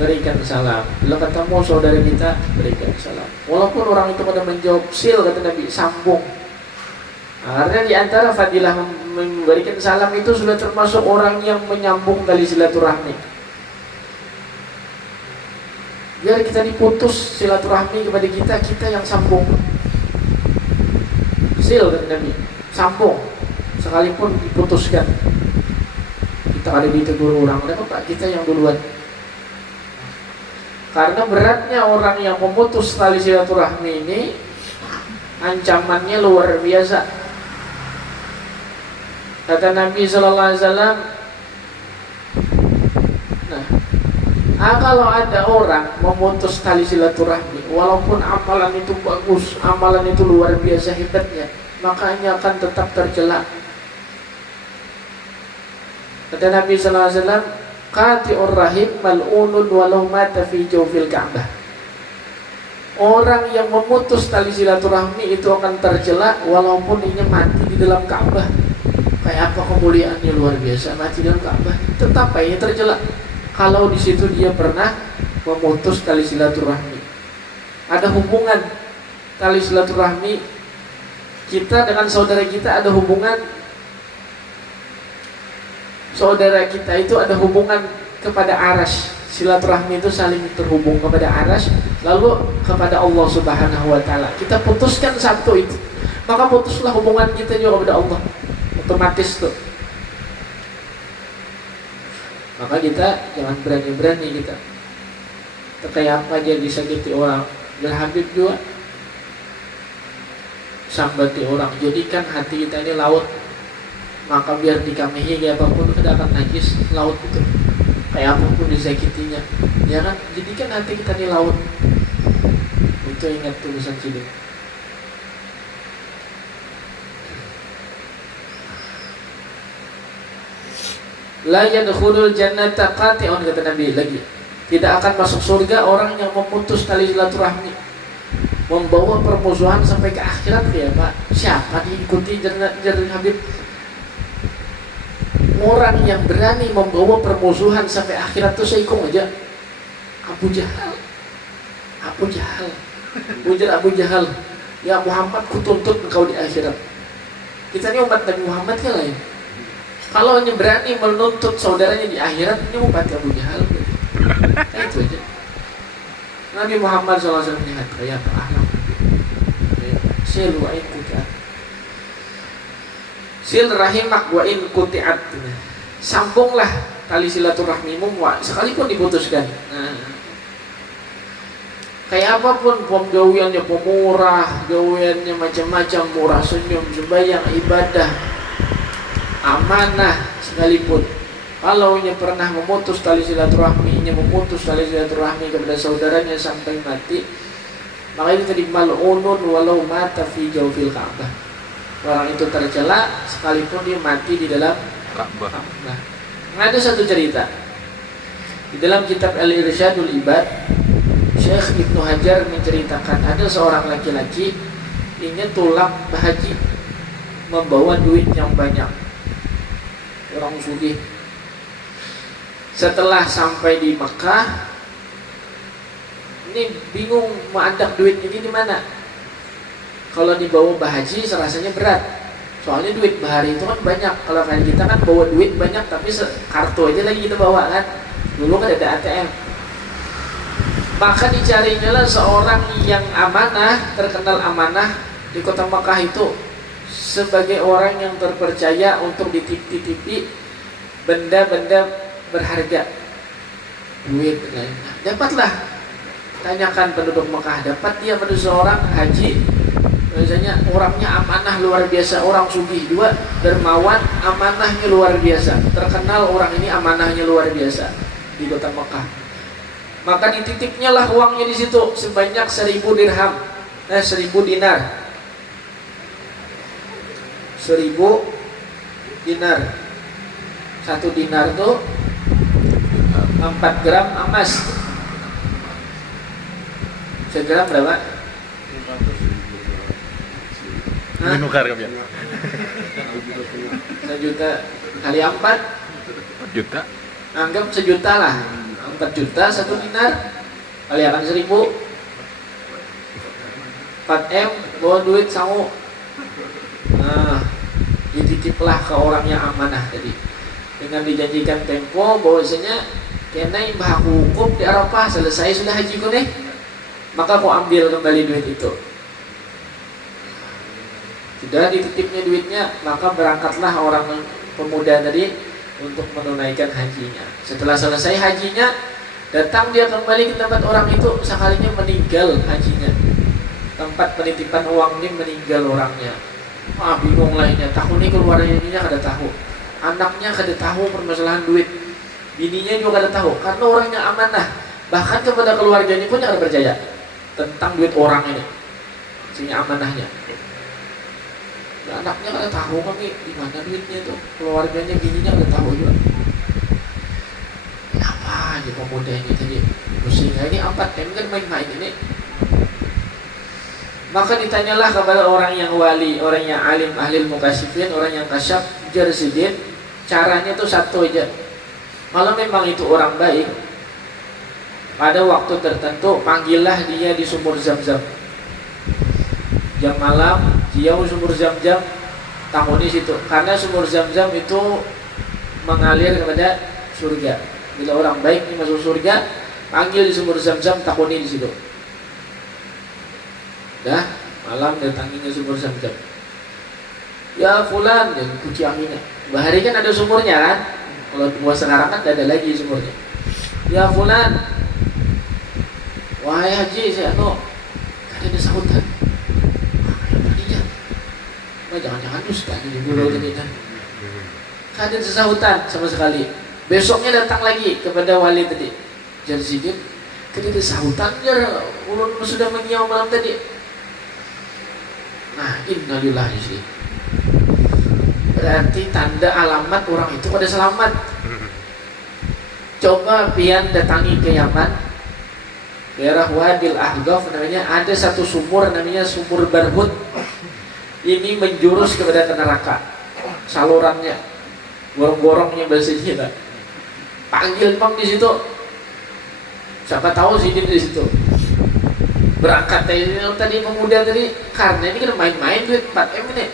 Berikan salam. Bila ketemu saudara kita, berikan salam. Walaupun orang itu pada menjawab sil, kata Nabi, sambung. Nah, karena di antara fadilah memberikan salam itu sudah termasuk orang yang menyambung tali silaturahmi. Biar kita diputus silaturahmi kepada kita, kita yang sambung. Sil, kata Nabi, sambung. Sekalipun diputuskan, kita ada ditegur orang, ada apa? Kita yang duluan. Karena beratnya orang yang memutus tali silaturahmi ini, ancamannya luar biasa. Kata Nabi Sallallahu Alaihi Wasallam, nah, kalau ada orang memutus tali silaturahmi, walaupun amalan itu bagus, amalan itu luar biasa hebatnya, makanya akan tetap tercela. Kata Nabi Sallallahu Alaihi Wasallam, qati'ur rahim mal'unun walau mata fi jawfil Ka'bah. Orang yang memutus tali silaturahmi itu akan tercela walaupun dia mati di dalam Ka'bah. Kayak apa kemuliaannya luar biasa, mati di dalam Ka'bah, tetap aja tercela kalau di situ dia pernah memutus tali silaturahmi. Ada hubungan tali silaturahmi kita dengan saudara kita, ada hubungan saudara kita itu ada hubungan kepada aras. Silaturahmi itu saling terhubung kepada aras, lalu kepada Allah Subhanahu wa Ta'ala. Kita putuskan satu itu, maka putuslah hubungan kita juga kepada Allah, otomatis tuh. Maka kita jangan berani-berani kita kayak apa aja disakiti orang. Dan Habib juga sambati orang, jadikan hati kita ini laut, maka biar dikamihi kayak apapun tidak akan najis laut itu, kayak apapun disakitinya, ya kan? Jadikan hati kita ini laut. Itu ingat tulisan sini. La yadkhulul jannata qati'un, kata Nabi lagi. Tidak akan masuk surga orang yang memutus tali silaturahmi, membawa permusuhan sampai ke akhirat. Ya Pak, siapa diikuti jalan Habib? Orang yang berani membawa permusuhan sampai akhirat itu saya hitung aja Abu Jahal. Abu Jahal, ya Muhammad kutuntut engkau di akhirat. Kita ini umat Nabi Muhammad ya lain. Kalau hanya berani menuntut saudaranya di akhirat, ini umat Abu Jahal. Itu aja. Nabi Muhammad SAW menyatakan, ya Pak, sil wa in kutiat, sil rahimak wa in kutiat, sambunglah tali silaturahmimu sekalipun diputuskan. Nah, kayak apapun gawiannya, pemurah, gawiannya macam-macam, murah senyum, sembahyang, ibadah, amanah sekalipun, kalau ia pernah memutus tali silaturahmi kepada saudaranya sampai mati, maka itu tadi mal'unun walau mata fi jawfil Ka'bah. Orang itu tercela sekalipun dia mati di dalam Ka'bah. Ada satu cerita di dalam kitab Al-Irsyadul Ibad, Syekh Ibnu Hajar menceritakan ada seorang laki-laki ingin tulak haji, membawa duit yang banyak, orang sugih. Setelah sampai di Mekah, ini bingung mau andak duitnya ini di mana. Kalau dibawa bahaji serasanya berat, soalnya duit bahari itu kan banyak. Kalau kayak kita kan bawa duit banyak, tapi kartu aja lagi kita bawa kan. Dulu kan ada ATM. Maka dicarinya lah seorang yang amanah, terkenal amanah di kota Mekah itu, sebagai orang yang terpercaya untuk dititipi benda-benda berharga, duit, dapatlah. Tanyakan penduduk Mekah, dapat dia pada seorang haji, biasanya orangnya amanah luar biasa, orang sugih juga, dermawan, amanahnya luar biasa, terkenal orang ini amanahnya luar biasa di kota Mekah. Maka dititipnya lah uangnya di situ sebanyak 1000 dirham, 1000 dinar, 1000 dinar. Satu dinar tuh 4 gram emas. Segram berapa? 500. Menukar kan ya? 1 juta kali 4 juta. Anggap 1 juta lah. 4 juta 1 dinar kali akan 1000. 4M bawa duit sangu. Nah, dititiplah ke orang yang amanah tadi, dengan dijanjikan tempo bahwasanya kenai bahaku hukum di Arafah, selesai sudah haji ku nih, maka kau ambil kembali duit itu. Sudah dititipnya duitnya, maka berangkatlah orang pemuda tadi untuk menunaikan hajinya. Setelah selesai hajinya, datang dia kembali ke tempat orang itu, sekalinya meninggal hajinya. Tempat penitipan uang ini meninggal orangnya. Bingung lainnya, tahu nih keluarnya kada tahu, anaknya kada tahu permasalahan duit, bininya juga kada tahu, karena orangnya amanah. Bahkan kepada keluarganya pun tidak percaya tentang duit orang ini, sehingga amanahnya. Anaknya kada tahu kami di mana duitnya itu, keluarganya, bininya kada tahu juga. Apa aja pemuda ini tadi, sehingga ini 4M kan main-main ini. Maka ditanyalah kepada orang yang wali, orang yang alim, ahli mukasifin, orang yang kasyaf, jarsidin. Caranya itu satu aja. Kalau memang itu orang baik, pada waktu tertentu panggillah dia di sumur Zam-Zam. Jam malam, jauh sumur Zam-Zam, tahun di situ. Karena sumur Zam-Zam itu mengalir kepada surga. Bila orang baik ini masuk surga, panggil di sumur Zam-Zam, takuni di situ. Dah malam datanginya sumur Zam-Zam. Ya fulan, dan kuci anginnya. Bahari kan ada sumurnya kan. Kalau gua sekarang kan tidak ada lagi sumurnya. Ya fulan, wahai haji, saya ada sahutan. Tadinya, jangan-jangan ustaz di pulau tadi kan. Ada sesahutan sama sekali. Besoknya datang lagi kepada wali tadi. Jadi sikit, ketika sahutannya ulun sudah mengiau malam tadi. Nah, innalillahi sih. Berarti tanda alamat orang itu pada selamat. Coba pian datangi ke Yaman, daerah Wadil Ahqaf namanya, ada satu sumur namanya sumur Barhut. Ini menjurus kepada neraka. Salurannya, gorong-gorongnya bahasa Jawa. Panggil bang di situ. Siapa tahu sih di situ. Berangkat tadi pemuda tadi, karena ini kan main-main duit 4M ini.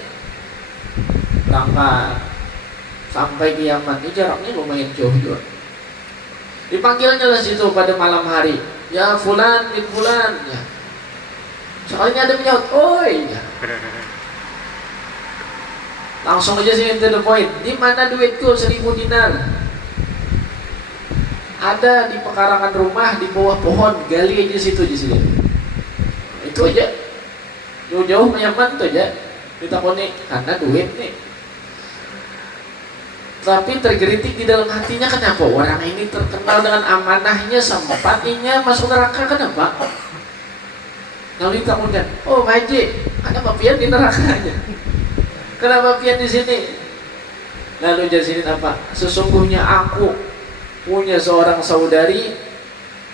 Berangkat sampai ke Yaman, ini jaraknya lumayan jauh juga. Dipanggilnya lah situ pada malam hari. Ya fulan bin fulan ya. Soalnya ada menyaut, oi ya. Langsung aja sih to the point. Di mana duitku 1000 dinar? Ada di pekarangan rumah di bawah pohon, gali aja situ di sini. Itu aja. Jauh-jauh Yaman tuh aja. Ditakoni karena duit nih. Tapi tergelitik di dalam hatinya, kenapa orang ini terkenal dengan amanahnya, sempatinya masuk neraka, kenapa? Lalu kemudian, oh Haji, kenapa pian di nerakanya? Kenapa pian di sini? Lalu jelasin apa? Sesungguhnya aku punya seorang saudari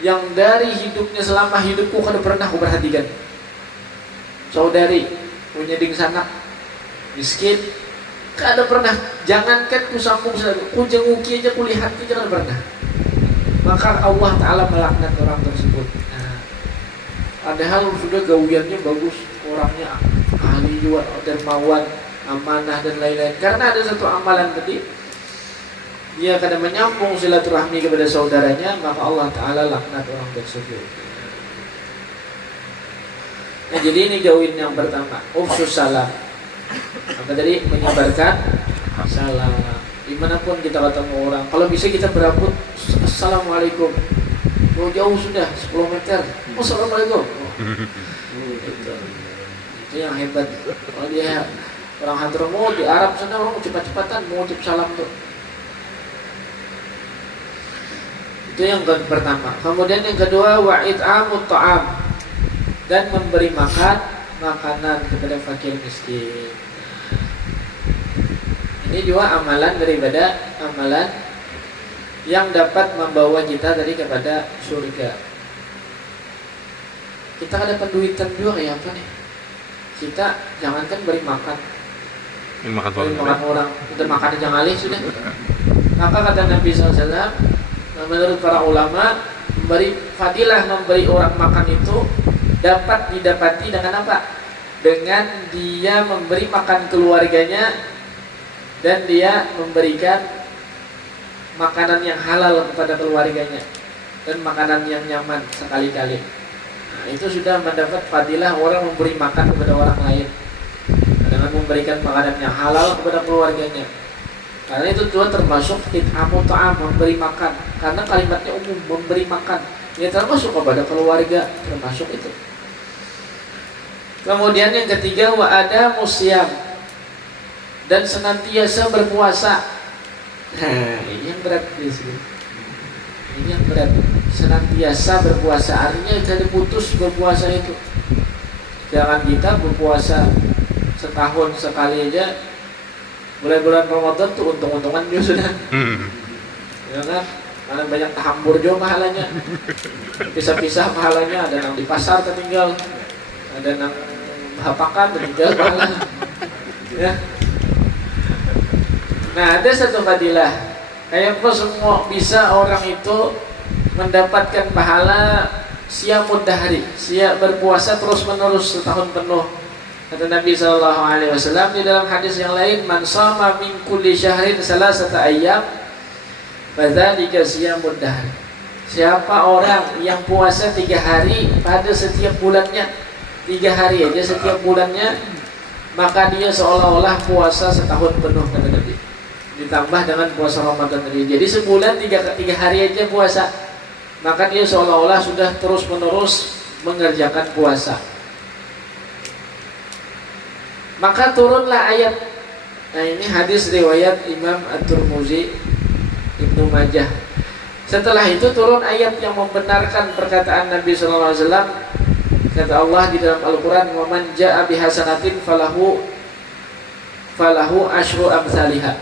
yang dari hidupnya selama hidupku kada pernah aku perhatikan. Saudari punya ding sanak, miskin. Kada pernah, jangankan ku sambung ku jenguki aja ku lihat jangan pernah. Maka Allah Ta'ala melaknat orang tersebut. Nah, padahal sudah gawiannya bagus, orangnya ahli juga, dermawan, amanah dan lain-lain. Karena ada satu amalan tadi, dia kada menyambung silaturahmi kepada saudaranya, maka Allah Ta'ala laknat orang tersebut. Nah, jadi ini gawin yang pertama, ufsus salam. Apa tadi? Menyebarkan salam. Dimanapun kita ketemu orang, kalau bisa kita berabut assalamualaikum. Jauh sudah 10 meter, assalamualaikum. Itu yang hebat. Kalau dia orang Hadramaut di Arab sana, orang cepat-cepatan mau ucap salam tuh. Itu yang pertama. Kemudian yang kedua, wa'it'amut ta'am, dan memberi makanan kepada fakir miskin. Ini juga amalan daripada amalan yang dapat membawa kita tadi kepada surga. Kita ada penduitan juga kayak apa nih? Kita jangankan beri makan, beri makan orang, kita makan jangan alih sudah. Maka kata Nabi SAW, menurut para ulama, memberi fadilah memberi orang makan itu dapat didapati dengan apa? Dengan dia memberi makan keluarganya dan dia memberikan makanan yang halal kepada keluarganya dan makanan yang nyaman sekali-kali. Nah, itu sudah mendapat fadilah orang memberi makan kepada orang lain dengan memberikan makanan yang halal kepada keluarganya. Karena itu juga termasuk it'amu ta'am, memberi makan. Karena kalimatnya umum, memberi makan. Ya termasuk kepada keluarga, termasuk itu. Kemudian yang ketiga, wa ada musyam, dan senantiasa berpuasa. Nah, ini yang berat di sini. Ini yang berat. Senantiasa berpuasa, artinya tidak putus berpuasa itu. Jangan kita berpuasa setahun sekali aja. Mulai bulan Ramadan tuh untung-untungan juga sudah. Ya kan? Karena banyak tahambur juga pahalanya. Pisah-pisah pahalanya, ada yang di pasar tertinggal, ada yang hapakan tertinggal pahala. Ya. Nah, ada satu fadilah. Kayak apa semua bisa orang itu mendapatkan pahala siyamud dahri, siap berpuasa terus menerus setahun penuh. Kata Nabi SAW di dalam hadis yang lain, man shama min kulli syahrin salasata ayyam Fadzalika siyamud dahr. Siapa orang yang puasa 3 hari pada setiap bulannya, 3 hari aja setiap bulannya, maka dia seolah-olah puasa setahun penuh, kata Nabi. Ditambah dengan puasa Ramadan tadi. Jadi sebulan 3 hari aja puasa, maka dia seolah-olah sudah terus-menerus mengerjakan puasa. Maka turunlah ayat. Nah, ini hadis riwayat Imam At-Tirmidzi, Ibnu Majah. Setelah itu turun ayat yang membenarkan perkataan Nabi sallallahu alaihi wasallam. Kata Allah di dalam Al-Qur'an, "Wa man jaa'a bihasanatin falahu asyru amsalihha."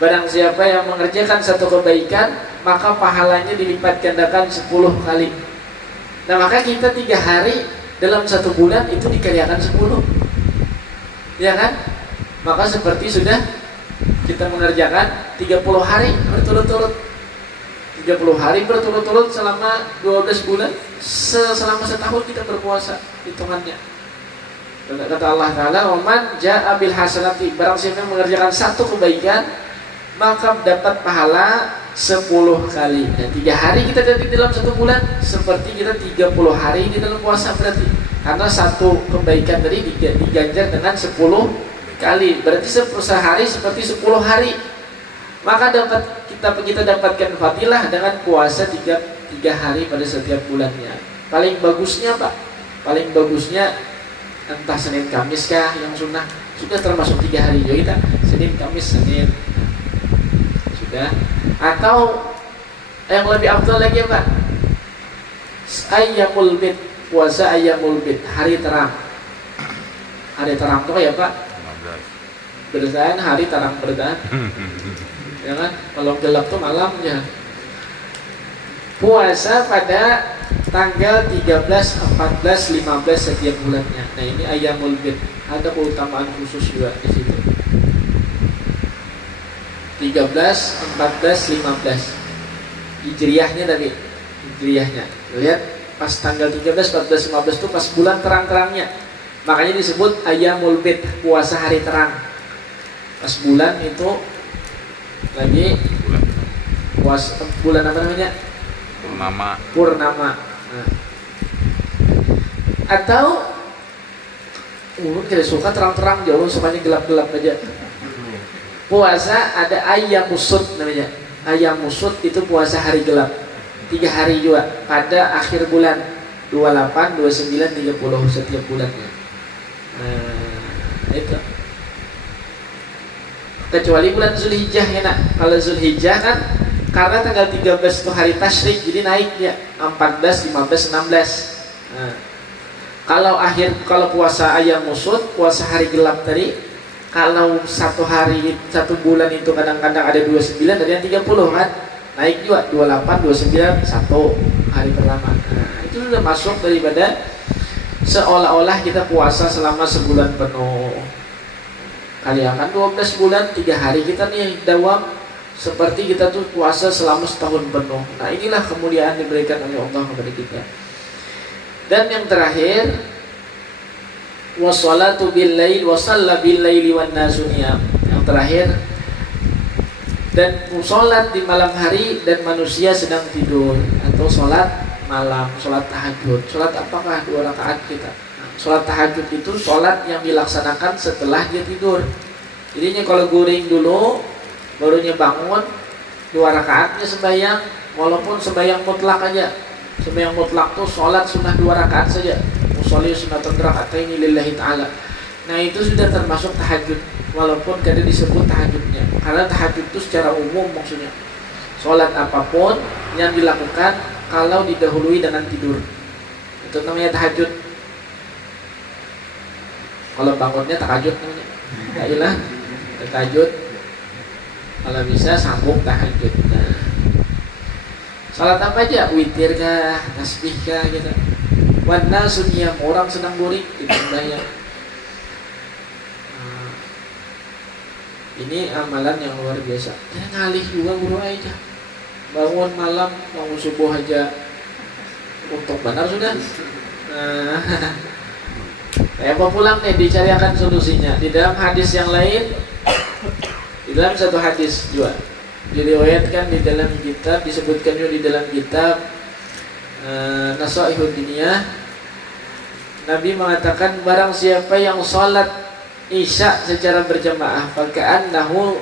Barang siapa yang mengerjakan satu kebaikan, maka pahalanya dilipat gandakan 10 kali. Nah, maka kita 3 hari dalam 1 bulan itu dikalikan 10. Ya kan? Maka seperti sudah kita mengerjakan 30 hari berturut-turut. 30 hari berturut-turut selama 12 bulan, selama setahun kita berpuasa hitungannya. Kata Allah Ta'ala, "Waman ja'a bil hasanati." Barang siapa yang mengerjakan satu kebaikan, maka dapat pahala 10 kali. Dan 3 hari kita jadi dalam 1 bulan, seperti kita 30 hari di dalam puasa berarti. Karena satu kebaikan tadi diganjar dengan 10 kali. Berarti sehari seperti 10 hari. Maka kita dapatkan fadilah dengan puasa 3 hari pada setiap bulannya. Paling bagusnya Pak, paling bagusnya entah Senin Kamis kah yang sunnah, sudah termasuk 3 hari juga kita. Senin Kamis Senin sudah. Atau yang lebih afdal lagi Pak, Ayyamul Bid, puasa Ayyamul Bid, hari terang. Hari terang itu ya Pak, berdasarkan hari terang berdasarkan. Ya kan? Kalau gelap tuh malamnya. Puasa pada tanggal 13, 14, 15 setiap bulannya. Nah, ini Ayyamul Bid. Ada keutamaan khusus juga di situ. 13, 14, 15. Hijriahnya tadi. Hijriahnya. Lihat pas tanggal 13, 14, 15 itu pas bulan terang-terangnya. Makanya disebut Ayyamul Bid, puasa hari terang. Pas bulan itu lagi puasa bulan apa namanya? Purnama. Nah. Atau kita suka terang-terang, jauh sukanya gelap-gelap aja. Puasa ada Ayyamusud namanya. Ayyamusud itu puasa hari gelap. 3 hari juga pada akhir bulan 28, 29, 30 setiap bulannya. Nah, itu. Kecuali bulan Zulhijjah ya nak. Kalau Zulhijjah kan karena tanggal 13 itu hari tasyrik, jadi naik ya 14, 15, 16. Nah, kalau puasa Ayyamusud, puasa hari gelap tadi, kalau 1 hari 1 bulan itu kadang-kadang ada 29, ada yang 30 kan, naik juga 28, 29, 1 hari pertama. Nah, itu sudah masuk daripada seolah-olah kita puasa selama sebulan penuh. Kalian kan 12 bulan 3 hari kita nih dawam seperti kita tuh puasa selama setahun penuh. Nah, inilah kemuliaan diberikan oleh Allah kepada kita. Dan yang terakhir, wassalatu bil lail wasalla bil laili wan nasu niyam. Yang terakhir, dan sholat di malam hari dan manusia sedang tidur, atau sholat malam, sholat tahajud. Sholat apakah? 2 rakaat kita. Sholat tahajud itu sholat yang dilaksanakan setelah dia tidur. Jadinya kalau guring dulu, barunya bangun, 2 rakaatnya sembahyang, walaupun sembahyang mutlak aja. Sembahyang mutlak tuh sholat sunnah 2 rakaat saja. Musolli sunnatan raka'ataini lillahi ta'ala. Nah, itu sudah termasuk tahajud, walaupun kadang disebut tahajudnya. Karena tahajud itu secara umum maksudnya sholat apapun yang dilakukan kalau didahului dengan tidur, itu namanya tahajud. Kalau bangunnya tahajud namanya. Ya iyalah, tahajud. Kalau bisa sambung tahajud. Nah, salat apa aja? Witir kah, tasbih kah gitu. Wan nasu niyam, orang sedang guring kita sembahyang. Ini amalan yang luar biasa. Ya, ngalih juga guru aja. Bangun malam, bangun subuh aja untuk benar sudah. Apa pulang nih, dicarikan solusinya. Di dalam hadis yang lain, di dalam satu hadis juga, Diriwayatkan di dalam kitab, disebutkan juga di dalam kitab Nasaihud Diniyah, Nabi mengatakan barang siapa yang sholat isya secara berjamaah faka'annahu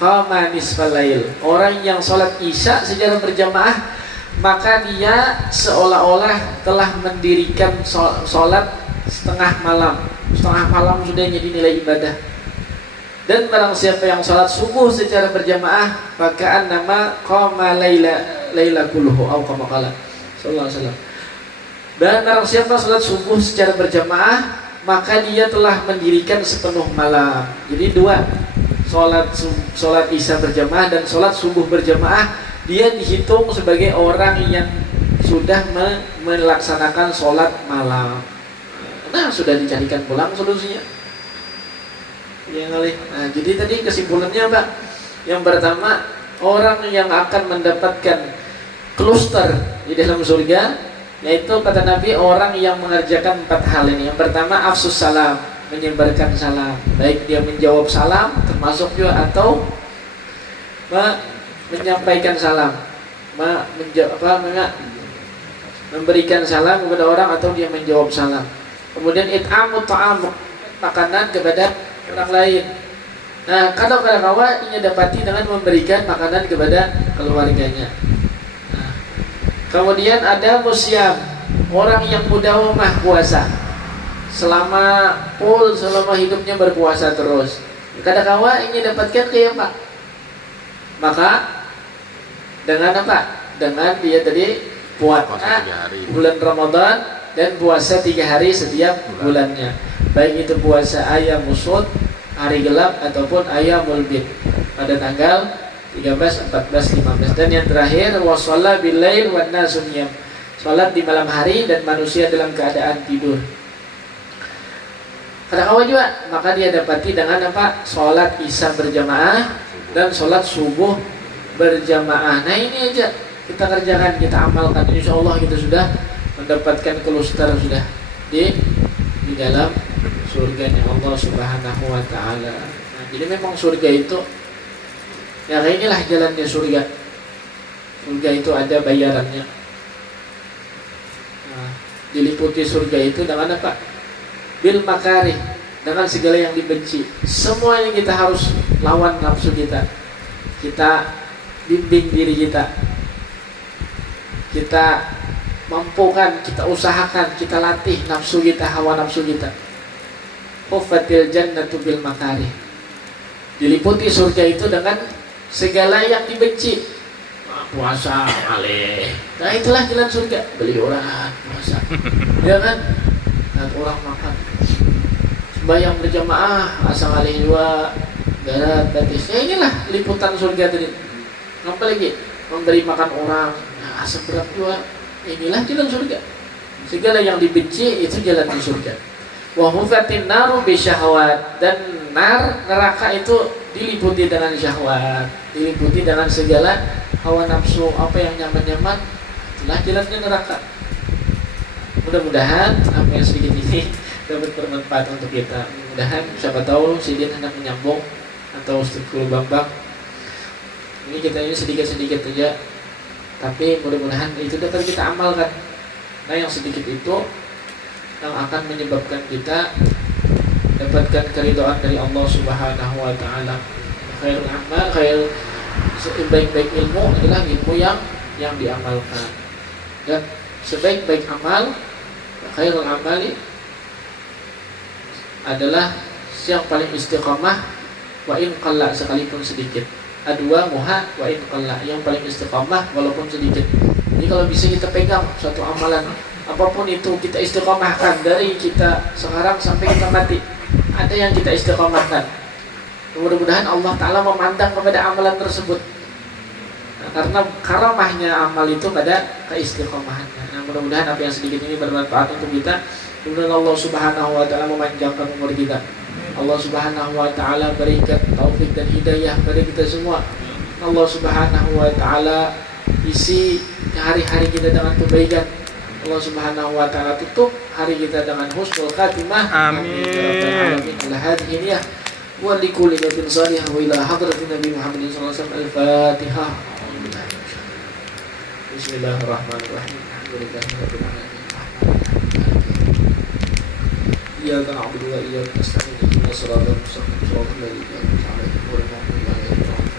qama nisfal lail. Orang yang sholat isya secara berjamaah maka dia seolah-olah telah mendirikan sholat setengah malam. Setengah malam sudah jadi nilai ibadah. Dan barang siapa yang sholat subuh secara berjamaah faka'annama qama laila kulluhu au kama qala sallallahu alaihi wasallam. Dan barang siapa sholat subuh secara berjamaah maka dia telah mendirikan sepenuh malam. Jadi dua, sholat isya berjamaah dan sholat subuh berjamaah, dia dihitung sebagai orang yang sudah melaksanakan sholat malam. Nah, sudah dicarikan pulang solusinya. Ya kali. Nah, jadi tadi kesimpulannya Pak, yang pertama orang yang akan mendapatkan kluster di dalam surga, yaitu kata Nabi orang yang mengerjakan 4 hal ini. Yang pertama afsus salam, menyebarkan salam, baik dia menjawab salam termasuk juga atau menyampaikan salam, memberikan salam kepada orang atau dia menjawab salam. Kemudian it'amut ta'am, makanan kepada orang lain. Nah, kalau kawan ingin dapati dengan memberikan makanan kepada keluarganya. Nah, kemudian ada musyam, orang yang mudawamah puasa selama hidupnya berpuasa terus. Kada kawa ingin dapatkan kayak Pak, maka dengan apa? Dengan dia tadi puasa bulan Ramadan dan puasa 3 hari setiap bulannya, baik itu puasa ayyamul musud, hari gelap, ataupun ayyamul bid pada tanggal 13, 14, 15. Dan yang terakhir wasalla bil lail wan nasu niyam, salat di malam hari dan manusia dalam keadaan tidur. Kada kawan juga, maka dia dapati dengan apa? Salat isya berjamaah dan salat subuh berjamaah. Nah, ini aja kita kerjakan, kita amalkan, insyaallah kita sudah mendapatkan kluster sudah di dalam surganya Allah Subhanahu wa taala. Nah, jadi memang surga itu ya kayak inilah jalannya surga. Surga itu ada bayarannya. Nah, diliputi surga itu dengan apa? Bil makarih, dengan segala yang dibenci. Semua yang kita harus lawan nafsu kita. Kita bimbing diri kita. Kita mampukan, kita usahakan, kita latih nafsu kita, hawa nafsu kita. Ufatil jannatu bil makarih. Diliputi surga itu dengan segala yang dibenci. Puasa aleh. Nah, itulah jalan surga. Beli orang puasa. Ya kan? Dan orang makan. Sembahyang berjamaah asal aleh juga garat batis. Ya inilah liputan surga tadi. Apa lagi? Memberi makan orang. Nah, asam berat juga. Inilah jalan surga. Segala yang dibenci itu jalan di surga. Wa hufatin naru bi syahwat, dan neraka itu diliputi dengan syahwat, diliputi dengan segala hawa nafsu, apa yang nyaman-nyaman. Itulah jalannya neraka. Mudah-mudahan apa yang sedikit ini dapat bermanfaat untuk kita. Mudah-mudahan siapa tahu Sidin hendak menyambung atau Ustaz Bambang. Ini kita ini sedikit-sedikit saja, tapi mudah-mudahan itu dapat kita amalkan. Nah, yang sedikit itu yang akan menyebabkan kita dapatkan keridhaan dari Allah Subhanahu wa taala. Khairul amal, sebaik-baik ilmu adalah ilmu yang diamalkan. Dan sebaik-baik amal, khairul amali adalah yang paling istiqamah wa in qalla, sekalipun sedikit. Adwa muha wa in qalla, yang paling istiqamah walaupun sedikit. Jadi kalau bisa kita pegang suatu amalan apapun itu, kita istiqamahkan dari kita sekarang sampai kita mati. Ada yang kita istiqamahkan. Mudah-mudahan Allah Ta'ala memandang kepada amalan tersebut. Nah, karena karamahnya amal itu pada keistiqomahannya. Nah, mudah-mudahan apa yang sedikit ini bermanfaat untuk kita. Mudah-mudahan Allah Subhanahu wa taala memanjangkan umur kita. Allah Subhanahu wa taala berikan taufik dan hidayah pada kita semua. Allah Subhanahu wa taala isi hari-hari kita dengan kebaikan. Allah Subhanahu wa taala tutup hari kita dengan husnul khatimah. Amin. Ala hadhihi ولكل نبي صالح وإلى حضرة النبي محمد صلى الله عليه وسلم. الفاتحة. بسم الله الرحمن الرحيم. الحمد لله رب العالمين. إياك نعبد وإياك نستعين اهدنا الصراط المستقيم صراط الذين أنعمت عليهم غير المغضوب عليهم ولا الضالين.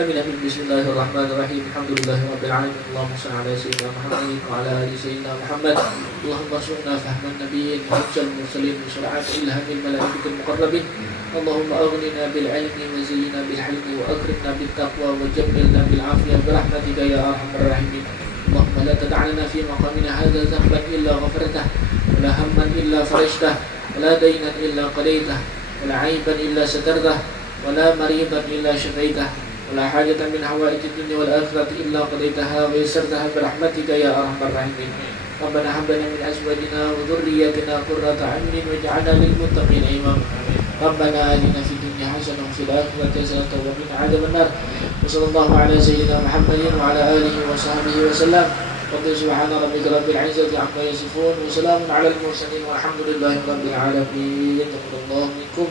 آمين آمين. بسم الله الرحمن الرحيم. الحمد لله رب العالمين. اللهم صل على سيدنا محمد وعلى آل سيدنا محمد. اللهم ارزقنا فهم النبيين وحفظ المرسلين وسرعة إلهام الملائكة المقربين. اللهم أغننا بالعلم وزينا بالحلم وأكرمنا بالتقوى وجملنا بالعافية برحمتك يا أرحم الراحمين. اللهم لا تدع لنا في مقامنا هذا ذنبا إلا غفرته، ولا هما إلا فرجته، ولا دينا إلا قضيته، ولا عيبا إلا سترته، ولا مريضا إلا شفيته، ولا حاجة من حوائج الدنيا والآخرة إلا قضيتها ويسرتها برحمتك يا أرحم الراحمين. ربنا هب لنا من أزواجنا وذرياتنا قرة أعين واجعلنا للمتقين إماما. ربنا آتنا في الدنيا حسنة وفي الآخرة حسنة وقنا عذاب النار. وصلى الله على سيدنا محمد وعلى آله وصحبه وسلم. سبحان ربك رب العزة عما يصفون وسلام على المرسلين والحمد لله رب العالمين. تقبل الله منكم.